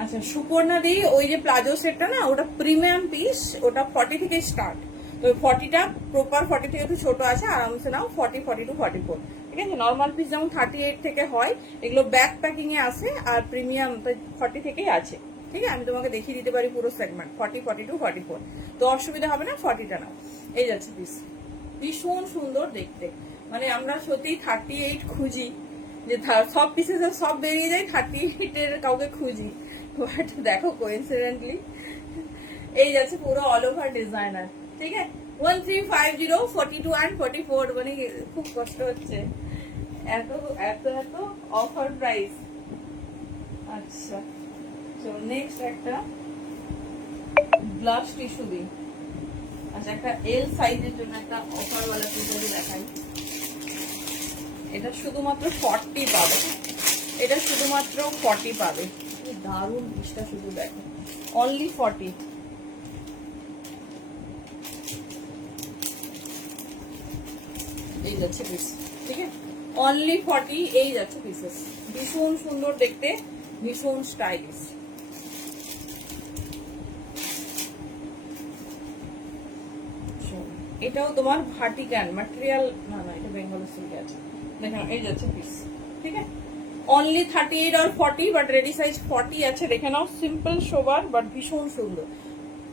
আচ্ছা সুপর্ণা দি, ওই যে প্লাজো সেটটা না, ওটা প্রিমিয়াম পিস, ওটা 40 থেকে স্টার্ট। তো 40টা প্রপার 40 থেকে একটু ছোট আছে, আরামসে নাও 40, 42, 44, ঠিক আছে। নর্মাল পিস যেমন 38 থেকে হয়, এগুলো ব্যাক প্যাকিং এ আসে, আর প্রিমিয়াম তো 40 থেকেই আছে, ঠিক আছে। আমি তোমাকে দেখিয়ে দিতে পারি পুরো সেগমেন্ট, 40, 42, 44, তো অসুবিধা হবে না, 40টা নাও। এই যাচ্ছে পিস, ভীষণ সুন্দর দেখতে, মানে আমরা সত্যি 38 খুঁজি, যে সব পিসেস সব বেরিয়ে যায়, 38 এর কাউকে খুঁজি, বাট দেখো কোইন্সিডেন্টলি এই যাচ্ছে পুরো অল ওভার ডিজাইনার, ঠিক আছে। 1350, 42 and 44, মানে খুব কষ্ট হচ্ছে, এত এত এত অফার প্রাইস। আচ্ছা চলো নেক্সট একটা ব্লাশ টিস্যু দিই। আচ্ছা একটা এল সাইজের জন্য একটা অফার ওয়ালা পিস দেখাই। এটা শুধুমাত্র 40 পাবে, এটা শুধুমাত্র 40 পাবে, দারুণ পিসটা, শুধু দেখো অনলি 40। এই যাচ্ছে পিস, ঠিক আছে অনলি 40, এই যাচ্ছে পিসেস, ভীষণ সুন্দর দেখতে, ভীষণ স্টাইলিশ। এটাও তোমার ভার্টিকান ম্যাটেরিয়াল, না না এটা বেঙ্গল সিল্কে আছে, দেখেন এই যাচ্ছে পিস, ঠিক আছে only 38 or 40, but ready size 40 আছে, দেখে নাও সিম্পল সোবার বাট ভীষণ সুন্দর।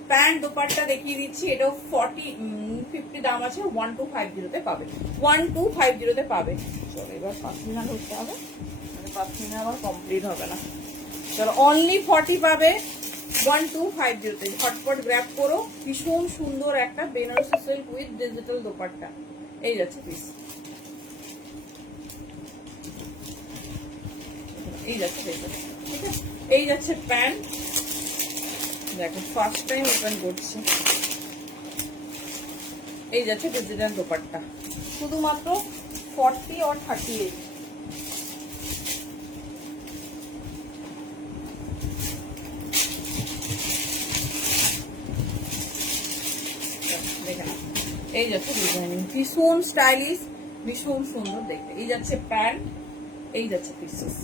প্যান্ট দোপাট্টা দেখিয়ে দিচ্ছি, এটাও 40-50 দাম আছে, 1250 তে পাবে, 1250 তে পাবে। চলো এবার 5 মিনিট হতে হবে, 5 মিনিট আবার কমপ্লিট হবে না। চলো অনলি 40 পাবে, 1250 তে ঝটপট গ্র্যাব করো। ভীষণ সুন্দর একটা Banarasi silk with digital dupatta, এই যাচ্ছে পিস, এই যাচ্ছে ঠিক আছে। এই যাচ্ছে প্যান্ট, দেখো ফার্স্ট টাইম ওপেন করছি, এই যাচ্ছে ডিজিটাল দোপাট্টা, শুধুমাত্র 40 और 38। এই যাচ্ছে ডিজাইনিং, ভীষণ স্টাইলিশ, ভীষণ সুন্দর দেখতে। এই যাচ্ছে প্যান্ট, এই যাচ্ছে পিসেস।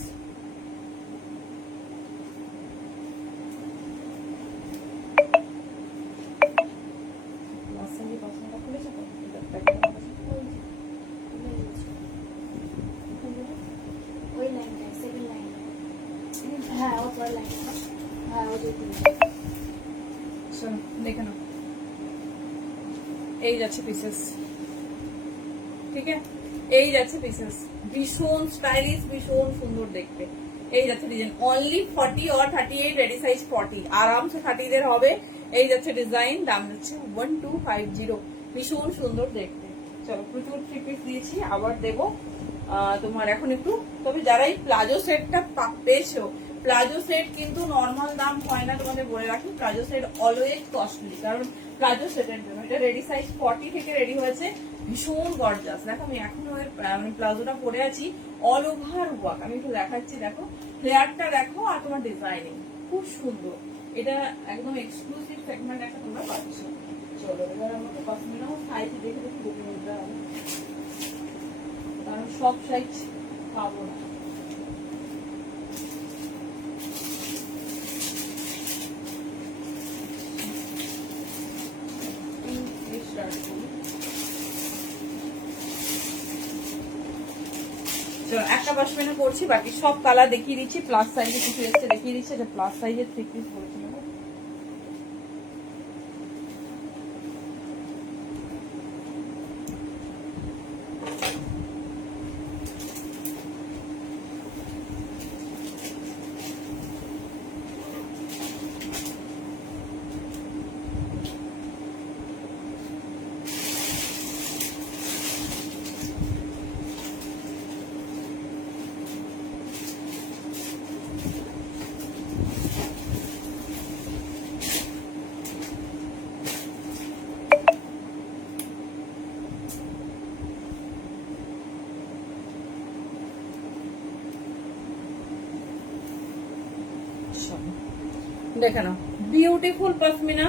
দেখে নাও, এই যাচ্ছে পিসেস, ঠিক আছে, এই যাচ্ছে পিসেস, ভীষণ স্টাইলিশ, ভীষণ সুন্দর দেখতে। এই যাচ্ছে ডিজাইন, অনলি 40 और 38, রেডি সাইজ 40, আরামসে 30 দের হবে। এই যাচ্ছে ডিজাইন, দাম যাচ্ছে 1250, ভীষণ সুন্দর দেখতে। চলো, প্রচুর থ্রি পিস দিয়েছি, আবার দেবো তোমার এখন একটু। তবে যারা এই প্লাজো সেটটা পেয়েছো, প্লাজো সেট কিন্তু নর্মাল দাম হয় না, তোমাদের বলে রাখি। প্লাজো সেট অলওয়েজ কস্টলি, কারণ প্লাজো সেটের জন্য। এটা রেডি সাইজ 40 থেকে রেডি হয়েছে, ভীষণ গর্জাস। দেখো আমি এখন মানে প্লাজোটা পরে আছি, অল ওভার ওয়ার্ক। আমি একটু দেখাচ্ছি, দেখো ফ্লেয়ারটা দেখো, আর তোমার ডিজাইনিং খুব সুন্দর। এটা একদম এক্সক্লুসিভ সেগমেন্ট একটা তোমরা পাচ্ছ। চলো এবার আমাকে পছন্দ সাইজ দেখে দেখে বুকিং নিতে হবে, কারণ সব সাইজ পাবো না। একটা পশমিনা করছি, বাকি সব কালার দেখিয়ে দিচ্ছি। প্লাস সাইজে কিছু এসছে দেখিয়ে দিচ্ছে, যে প্লাস সাইজের থ্রি পিস বলেছি। দেখে নাও, বিউটিফুল পশমিনা।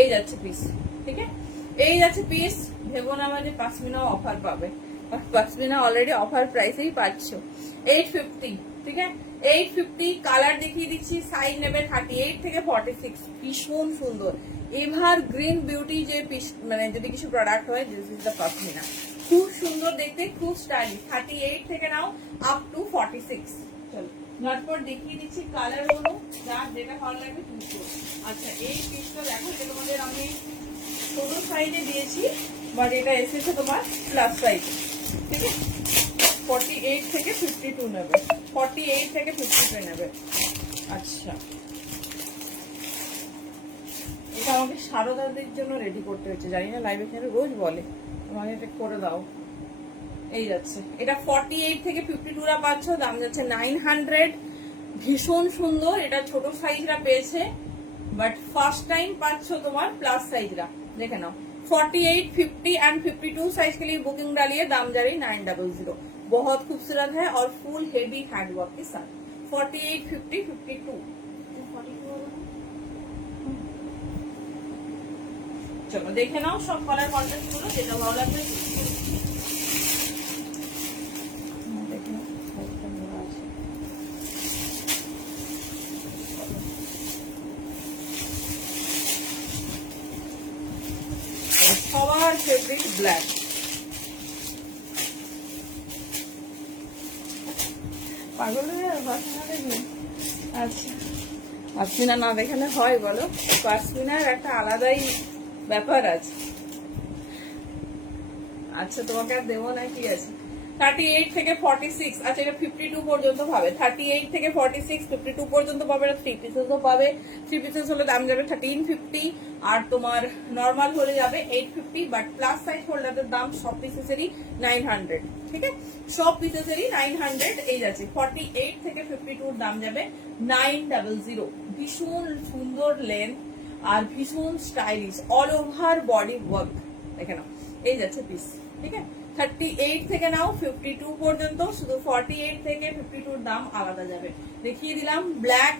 এই যাচ্ছে পিস, ঠিক আছে, এই যাচ্ছে পিস। ভেবো না মানে পশমিনা অফার পাবে, পশমিনা অলরেডি অফার প্রাইসেই পাচ্ছ। 850, ঠিক আছে, 850। কালার দেখিয়ে দিচ্ছি, সাইজ নেবে 38 থেকে 46, ভীষণ সুন্দর। এভার গ্রিন বিউটি যে পিস, মানে যদি কিছু প্রোডাক্ট হয়, দিস ইজ দ্য পশমিনা। খুব সুন্দর দেখতে, খুব স্টাইলিশ। 38 থেকে নাও আপ টু 46। চলো ঝটপট দেখিয়ে দিচ্ছি কালার গুলো, যার যেটা ভালো লাগবে চুজ করো। আচ্ছা, এই পিসটা দেখো, এটা তোমাদের আমি ছোট সাইজে দিয়েছি, বাট এটা এসেছে তোমার প্লাস সাইজে, ঠিক আছে। 48 থেকে 52 নেবে, 48 থেকে 52 নেবে। আচ্ছা, এটা আমাকে শারদাদের জন্য রেডি করতে হচ্ছে, জানি না লাইভে এখানে রোজ বলে, আমাকে এটা করে দাও। এই যাচ্ছে, এটা 48 থেকে 52 পাচ্ছ, দাম যাচ্ছে 900। ভীষণ সুন্দর, এটা ছোট সাইজরা পেয়েছে, বাট ফার্স্ট টাইম পাচ্ছ তোমার प्लस साइज रा। देखे नाओ 48, 50 एंड 52 साइज के लिए बुकिंग डालिए, दाम जारी 900। बहुत खूबसूरत है और फुल हेवी हैंडवर्क के साथ। 48, 50, 52। चलो देखे नाओ सब कलर कॉन्ट्रास्ट गुलो যেটা ভালো লাগবে। সবার ফেভারিট ব্ল্যাক। পাগল হয়ে বাসনা দেখবে। আচ্ছা, পাশমিনা না দেখালে হয় বলো? পাশমিনার একটা আলাদাই ব্যাপার আছে। আচ্ছা, তোমাকে আর দেবো না, কি আছে। 38 থেকে 46, আচ্ছা এটা 52 পর্যন্ত পাবে। 38 থেকে 46, 52 পর্যন্ত পাবে। থ্রি পিসেসও পাবে। থ্রি পিসেস হলে দাম যাবে 1350, আর তোমার নর্মাল হলে যাবে 850, বাট প্লাস সাইজ হোল্ডারের দাম সব পিসেসেরই 900, ঠিক আছে, সব পিসেসেরই 900। এই যাচ্ছে 48 থেকে 52 দাম যাবে 900। ভীষণ সুন্দর লেন্থ আর ভীষণ stylish, all over body work. দেখে নাও, এই যাচ্ছে পিস, ঠিক আছে। 38 থেকে নাও 52 পর্যন্ত, শুধু 48 থেকে 52 দাম আলাদা যাবে। দেখিয়ে দিলাম ব্ল্যাক,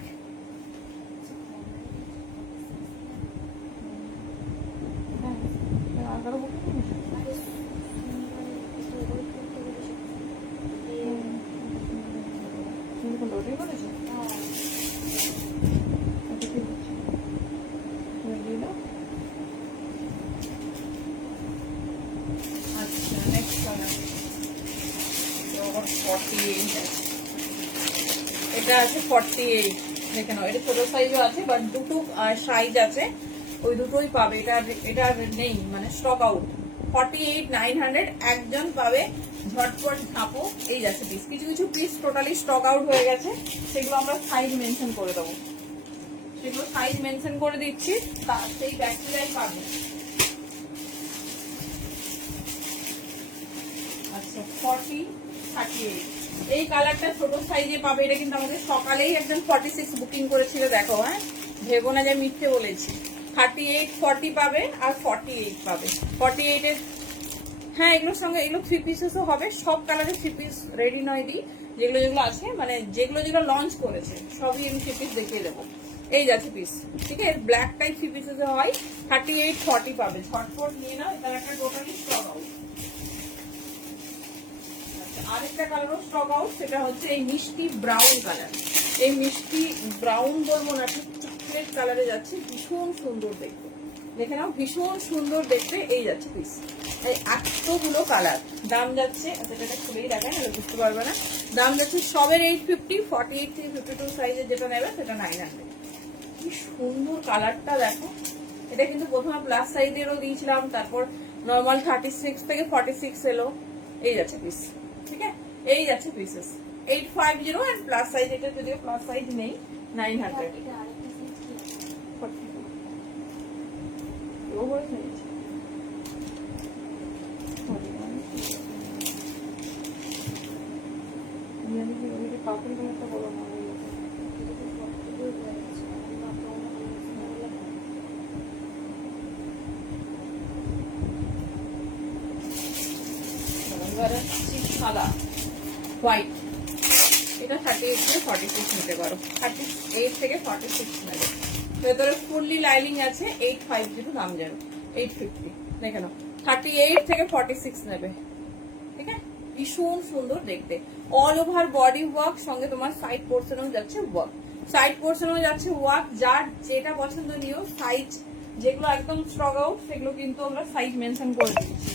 এটা আছে 48, দেখে নাও। এটা ছোট সাইজও আছে, বাট দুটো সাইজ আছে, ওই দুটোই পাবে। এটা নেই, মানে স্টক আউট। 48 900 একজন পাবে, ঝটপট ঝাপো। এই যাচ্ছে পিস, কিছু কিছু পিস টোটালি স্টক আউট হয়ে গেছে, সেগুলো আমরা সাইজ মেনশন করে দেবো, সেগুলো সাইজ মেনশন করে দিচ্ছি, সেই ব্যাকটেরিয়াই পাবে। আচ্ছা 40 38 এই কালারটা ছোট সাইজে পাবে। এটা কিন্তু আমাদের সকালেই একজন 46 বুকিং করেছিল, দেখো। হ্যাঁ, ভেবো না যে মিথ্যে বলেছি। 38 40 পাবে আর 48 পাবে। 48 এর, হ্যাঁ, এগুলোর সঙ্গে এগুলো 3 পিসেসও হবে। সব কালারের 3 পিস রেডি নয় দি, যেগুলো যেগুলো আছে, মানে যেগুলো যেগুলো লঞ্চ করেছে সবই আমি 3 পিস দেখিয়ে দেবো। এই যাচ্ছে পিস, ঠিক আছে। ব্ল্যাক টাইপ 3 পিসেস হয়। 38 40 পাবে, ঝটপট নিয়ে নাও। এটা একটা টোটালি স্টক আউট। আরেকটা কালারও স্টক আউট, সেটা হচ্ছে এই মিষ্টি ব্রাউন কালার। এই মিষ্টি ব্রাউন বলবো না, ঠিক চকলেট কালারে যাচ্ছে, ভীষণ সুন্দর দেখতে। দেখে নাও, ভীষণ সুন্দর দেখতে। এই যাচ্ছে পিস, এই এতগুলো কালার। দাম যাচ্ছে, সেটা খুলেই দেখায়, নাহলে বুঝতে পারবে না। দাম যাচ্ছে সবের 850, 48 থেকে 52 সাইজের যেটা নেবে সেটা 900। কি সুন্দর কালারটা দেখো। এটা কিন্তু প্রথমে প্লাস সাইজেরও দিয়েছিলাম, তারপর নর্মাল 36 থেকে 46 এলো। এই যাচ্ছে পিস, ঠিক আছে। এই যাচ্ছে পিসেস 850 এন্ড প্লাস সাইজ। এটা যদিও প্লাস সাইজ নেই, 900। সাদা হোয়াইট, এটা 38 থেকে 46 নিতে পারো। 38 থেকে 46 নেবে। ভেতরে ফুললি লাইনিং আছে। 850 দাম যাবে, 850। দেখে নাও, 38 থেকে 46 নেবে, ঠিক আছে। ভীষণ সুন্দর দেখতে, অল ওভার বডি ওয়ার্ক, সঙ্গে তোমার সাইড পোর্শনও যাচ্ছে ওয়ার্ক। সাইড পোর্শনও যাচ্ছে ওয়ার্ক। যার যেটা পছন্দ নিও। সাইজ যেগুলো একদম স্টক আউট, সেগুলো কিন্তু আমরা সাইজ মেনশন করে দিচ্ছি।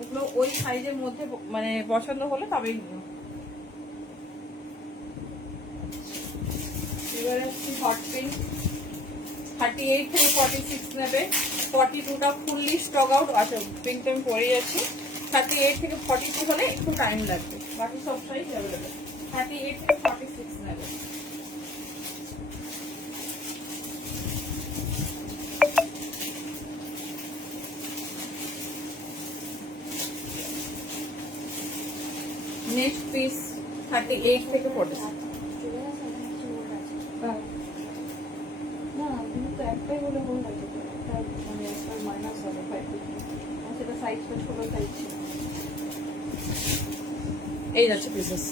ওগুলো ওই সাইজের মধ্যে, মানে পছন্দ হলে তবেই নিও। এবার হচ্ছে হট পিঙ্ক, 38 থেকে 46 নেবে। 42টা ফুললি স্টক আউট আছে। পিঙ্কটা আমি পরে যাচ্ছি। 38 থেকে 42 হলে একটু টাইম লাগবে, বাকি সব সাইজ অ্যাভেলেবেল। 38 থেকে 46 নেবে। নেক্সট পিস 38 থেকে 46। একটাই বলে ভুল আছে, মানে মাইনাস হবে 550, সেটা সাইজটা ছোট সাইজ ছিল। এই যাচ্ছে পিসেস,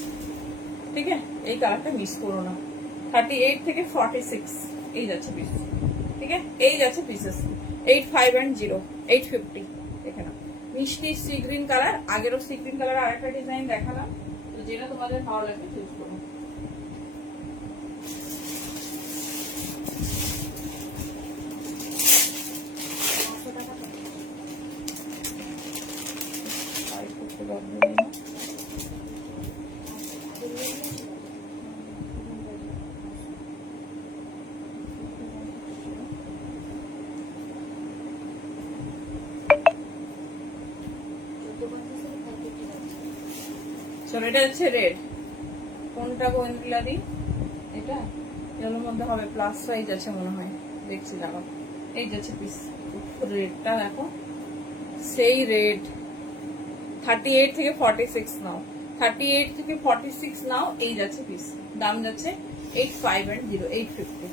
ঠিক আছে। এই কালারটা মিস করো না। 38 থেকে 46 এই যাচ্ছে পিস, ঠিক আছে। এই যাচ্ছে পিসেস 85 850। দেখে নাও, মিষ্টি সি গ্রিন কালার। আগেরও সি গ্রিন কালার আরেকটা ডিজাইন দেখালাম, তো যেটা তোমাদের ভালো লাগবে চুজ করো। চলো, এটা হচ্ছে রেড। কোনটা গোয়েন্দিলা দি? এটা এর মধ্যে হবে, প্লাস সাইজ আছে মনে হয়, দেখছি দাঁড়াও। এই যাচ্ছে পিস, রেডটা দেখো, সেই রেড। 38 থেকে 46 নাও, 38 থেকে 46 নাও। এই যাচ্ছে পিস, দাম যাচ্ছে 850 850।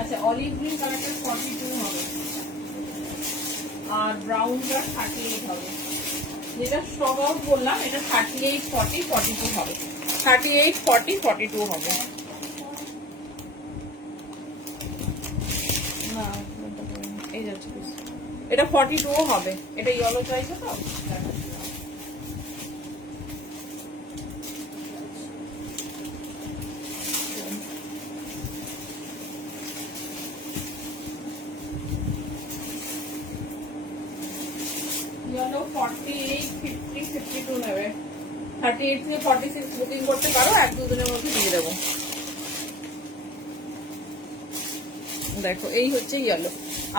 আচ্ছা অলিভ গ্রিন কালারটা 42 হবে, আর ব্রাউনটা 38 হবে। যেটা স্টক আউট বললাম এটা 38, 40, 42 হবে। 38, 40, 42 হবে। না এই যাচ্ছে পিস, এটা 42 হবে। এটা ইয়েলো চাইছে তো, ইয়েলো 48, 50, 52 নেবে। 38 থেকে 46 বুকিং করতে পারো, 1-2 দিনের মধ্যে দিয়ে দেবো। দেখো এই হচ্ছে ইয়েলো,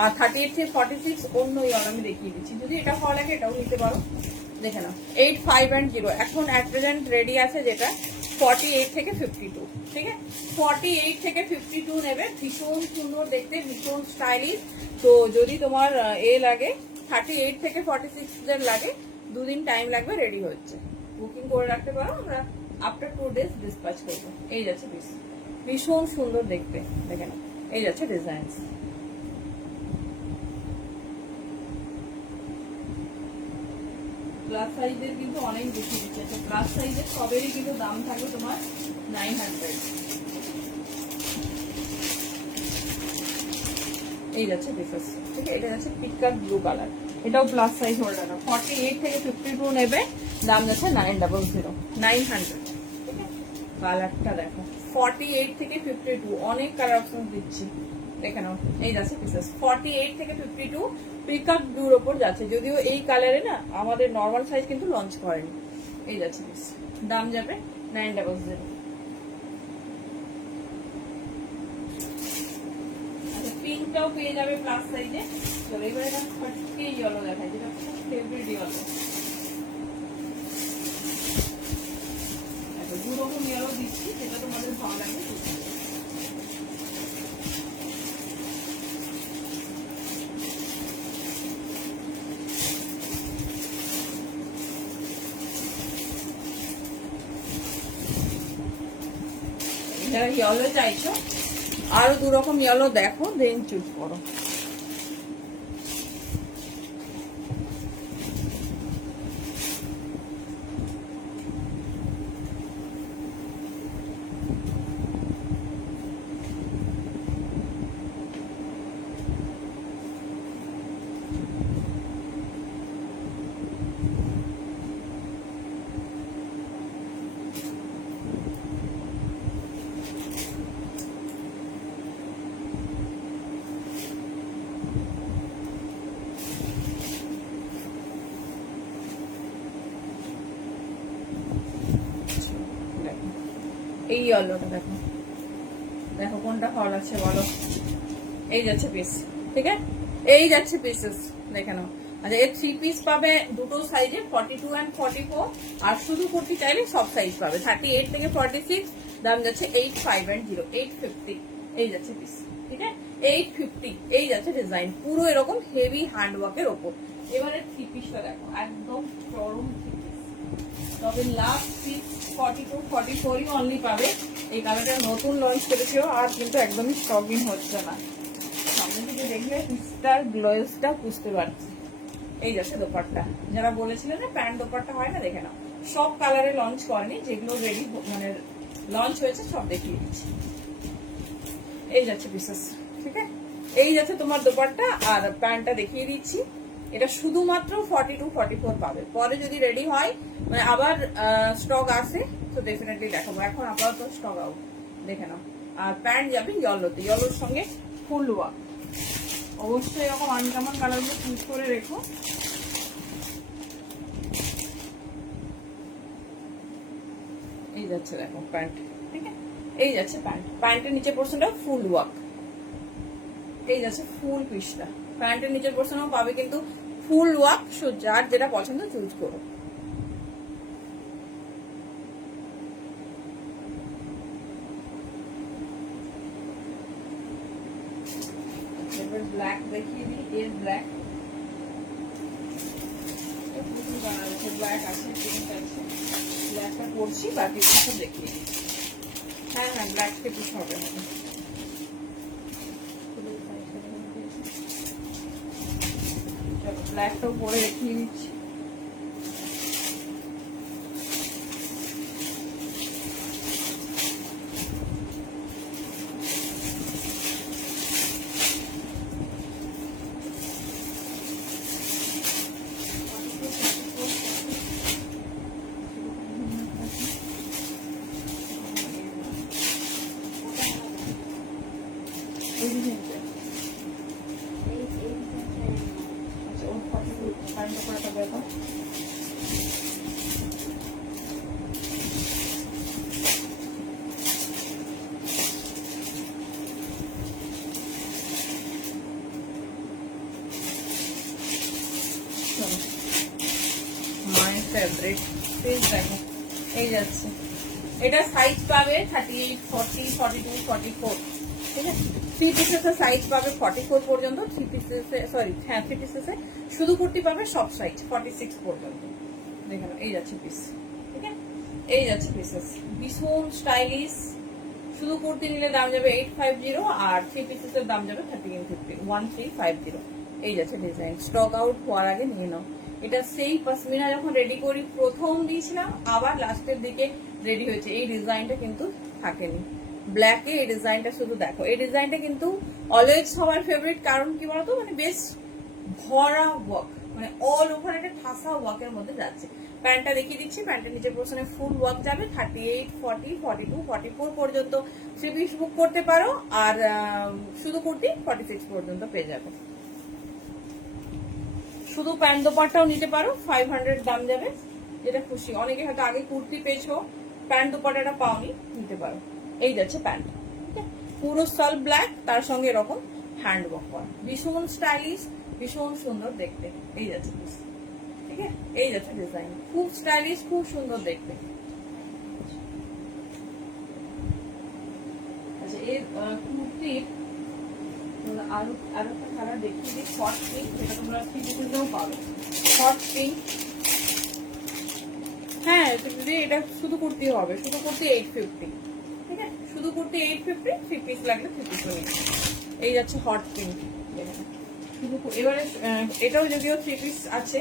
আর 38 থেকে 46 অন্য ইয়েলো আমি দেখিয়ে দিচ্ছি। যদি এটা ভালো লাগে এটাও নিতে পারো, দেখে নাও। 8, 5 and 0 এখন অ্যাট প্রেজেন্ট রেডি আছে, যেটা 48 থেকে 52। ঠিক আছে, 48 থেকে 52 নেবে। ভীষণ সুন্দর দেখতে, ভীষণ স্টাইলিশ। তো যদি তোমার এ লাগে 38 থেকে 46 দের লাগে, 2 দিন টাইম লাগবে, রেডি হচ্ছে। বুকিং করে রাখতে পারো, আমরা আফটার 2 days ডিসপ্যাচ করবো। এই যাচ্ছে পিস, ভীষণ সুন্দর দেখতে, দেখে নাও। এই যাচ্ছে ডিজাইন। প্লাস সাইজের কিন্তু অনেক বেশি দিচ্ছে। প্লাস সাইজের সবেরই কিন্তু দাম থাকবে তোমার 900। এই যাচ্ছে পিসেস। ঠিক আছে, এটা যাচ্ছে পিকাক ব্লু কালার, এটাও প্লাস সাইজ হোল্ডার। 48 থেকে 52 নেবে, দাম যাচ্ছে 900, 900। ঠিক আছে, কালারটা দেখো, 48 থেকে 52 অনেক কালার অপশন দিচ্ছি, দেখে নাও। এই যাচ্ছে পিসেস 48 থেকে 52 পিকাক ব্লুর ওপর যাচ্ছে। যদিও এই কালারে না আমাদের নর্মাল সাইজ কিন্তু লঞ্চ করেনি। এই যাচ্ছে পিস, দাম যাবে 900। আচ্ছা পিঙ্কটাও পেয়ে যাবে প্লাস সাইজে। চলো এবার এটা ফটকে ইয়েলো দেখায়, যেটা খুব ফেভারিট ইয়েলো। দু রকম ইয়েলো দিচ্ছি, যেটা তোমাদের ভালো লাগে। যারা ইয়েলো চাইছো, আরো 2 রকম ইয়েলো দেখো, দেন চুজ করো। এই ইয়েলোটা দেখো, দেখো কোনটা ভালো লাগছে বলো। এই যাচ্ছে পিস, ঠিক আছে, এই যাচ্ছে পিসেস, দেখে নাও। আচ্ছা এর 3 পিস পাবে দুটো সাইজে, 42 and 44। আর শুধু কুর্তি চাইলে সব সাইজ পাবে। 38 থেকে 46, দাম যাচ্ছে 8, 5 and 0, 850। এই যাচ্ছে পিস, ঠিক আছে, 850। এই যাচ্ছে ডিজাইন, পুরো এরকম হেভি হ্যান্ডওয়ার্কের ওপর। এবারে 3 পিসটা দেখো, একদম চরম 3 পিস। তবে লাস্ট পিস 42, 44ই অনলি পাবে। এই কালারটা নতুন লঞ্চ করেছিল, আর কিন্তু একদমই স্টকিং হচ্ছে না। সামনে থেকে দেখলে পিসটার গ্লোজটা বুঝতে পারছি। এই যাচ্ছে দোপাট্টা, যারা বলেছিলেন না প্যান্ট দোপাট্টা হয় না, দেখে নাও। সব কালারে লঞ্চ করেনি, যেগুলো রেডি মানে লঞ্চ হয়েছে সব দেখিয়ে দিচ্ছি। এই যাচ্ছে পিসেস, ঠিক আছে, এই যাচ্ছে তোমার দোপাট্টা, আর প্যান্টটা দেখিয়ে দিচ্ছি। এটা শুধুমাত্র 42, 44 পাবে। পরে যদি রেডি হয়, মানে আবার স্টক আসে, তো ডেফিনেটলি দেখাবো। এখন আপাতত স্টক আউট, দেখে নাও। আর প্যান্ট যাবে ইয়েলোতে, ইয়েলোর সঙ্গে ফুল ওয়ার্ক। অবশ্যই এরকম আনকমন কালারগুলো চুজ করে রেখো। এই যাচ্ছে দেখো প্যান্ট, ঠিক আছে, এই যাচ্ছে প্যান্ট। প্যান্টের নিচের পোর্শনটা ফুল ওয়ার্ক। এই যাচ্ছে ফুল পিসটা। প্যান্টের নিচের পোর্শনও পাবে কিন্তু ফুল ওয়ার্ক। যার যেটা পছন্দ চুজ করো। ব্ল্যাক দেখিয়ে দিই, এর ব্ল্যাক ব্ল্যাক আছে, পিঙ্ক আছে। ব্ল্যাকটা করছি, বাকি সব দেখিয়ে দিই। হ্যাঁ হ্যাঁ, ব্ল্যাক থেকে হবে। ব্ল্যাকটাও পরে দেখিয়ে দিচ্ছি। মায়ের ফেভারিট পিস দেখো, এই যাচ্ছে। এটা সাইজ পাবে 38, 40, 42, 44, ঠিক আছে। 3 পিসেসের সাইজ পাবে 44 পর্যন্ত, 3 পিসেসে সরি হ্যাঁ 3 পিসেসে শুধু কুর্তি পাবে সব সাইজ 46 পর্যন্ত। দেখুন এই যাচ্ছে পিস, ঠিক আছে। এই যাচ্ছে পিসেস, ভীষণ স্টাইলিশ। শুধু কুর্তি নিলে দাম যাবে 850 আর 3 পিসেসের দাম যাবে 1350, 1350। এই যাচ্ছে ডিজাইন। স্টক আউট হওয়ার আগে নিয়ে নাও। এটা সেই পশমিনা যখন রেডি করি প্রথম দিয়েছিলাম, আবার লাস্টের দিকে রেডি হয়েছে। এই ডিজাইনটা কিন্তু থাকেনি ব্ল্যাকে। এই ডিজাইনটা শুধু দেখো, এই ডিজাইনটা কিন্তু অলওয়েজ সবার ফেভারিট। কারণ কি বলতো, মানে বেশ ভরা ওয়ার্ক, মানে অল ওভার একটা ঠাসা ওয়ার্কের মধ্যে যাচ্ছে। প্যান্টটা দেখিয়ে দিচ্ছি। প্যান্টের নিচের পোর্শনে ফুল ওয়ার্ক যাবে। 38, 40, 42, 44 পর্যন্ত 3 পিস বুক করতে পারো। আর শুধু কুর্তি 46 পর্যন্ত পেয়ে যাবে। শুধু প্যান্ট দোপাট্টাও নিতে পারো, 500 দাম যাবে, যেটা খুশি। অনেকে হয়তো আগে কুর্তি পেয়েছো, প্যান্ট দোপাট্টাটা পাওনি, নিতে পারো। এই যাচ্ছে প্যান্ট, পুরো সল ব্ল্যাক, তার সঙ্গে এরকম হ্যান্ড ওয়ার্ক করা, ভীষণ স্টাইলিশ, ভীষণ সুন্দর দেখতে। এই যাচ্ছে পিস, ঠিক আছে। এই যাচ্ছে ডিজাইন, খুব স্টাইলিশ, খুব সুন্দর দেখতে। আচ্ছা, এই কুর্তির আরো একটা কালার দেখিয়ে দিই, হট পিঙ্ক, যেটা তোমরা 3 পিসেও পাবে। হট পিঙ্ক, হ্যাঁ এটা শুধু কুর্তি হবে, শুধু কুর্তি 850, ঠিক আছে। শুধু কুর্তি 850, 3 পিস লাগলে 3 পিস নিয়ে। এই যাচ্ছে হট পিঙ্ক, শুধু এবারে এটাও যদিও 3 পিস আছে,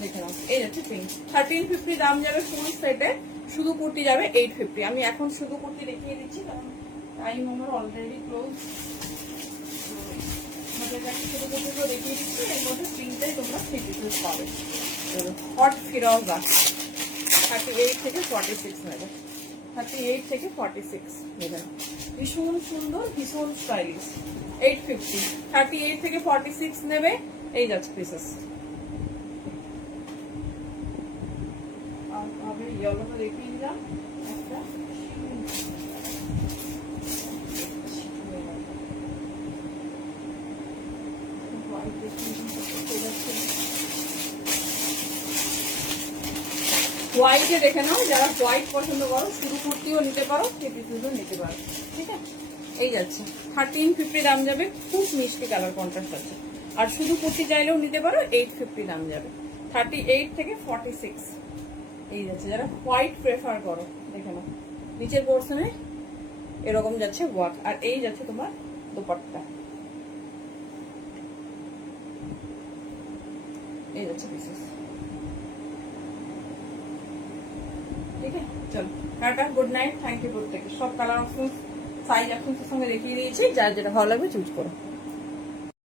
দেখে নাও। এই যাচ্ছে পিঙ্ক, 1350 দাম যাবে ফুল সেটে। শুধু কুর্তি যাবে 850। আমি এখন শুধু কুর্তি দেখিয়ে দিচ্ছি, কারণ টাইম আমার অলরেডি ক্লোজ। শুধু কুর্তিগুলো দেখিয়ে দিচ্ছি, এর মধ্যে পিঙ্কটাই তোমরা 3 পিসেস পাবে। হট ফিরোজা 38 থেকে 46 নেবে, 38 থেকে 46 নেবে। ভীষণ সুন্দর, ভীষণ স্টাইলিশ। 850, 38 থেকে 46 নেবে। এই যাচ্ছে পিসেস। আমি ইয়েলোটা দেখিয়ে দিলাম একটা, হোয়াইটে দেখে নাও, যারা হোয়াইট পছন্দ করো শুধু কুর্তিও নিতে পারো, 3 পিসেসও নিতে পারো, ঠিক আছে। এই যাচ্ছে 1350 দাম যাবে, খুব মিষ্টি কালার কন্ট্রাস্ট আছে। আর শুধু কুর্তি চাইলেও নিতে পারো, 850 দাম যাবে, 38 থেকে 46। এই যাচ্ছে, যারা হোয়াইট প্রেফার করো দেখে নাও, নিচের পোর্শনে এরকম যাচ্ছে ওয়ার্ক। আর এই যাচ্ছে তোমার দোপাট্টা, এই যাচ্ছে পিসেস, ঠিক আছে। চলো টাটা, গুড নাইট, থ্যাংক ইউ প্রত্যেকে। সব কালার অপশন, সাইজ অপশনের সঙ্গে দেখিয়ে দিয়েছি, যার যেটা ভালো লাগবে চুজ করো।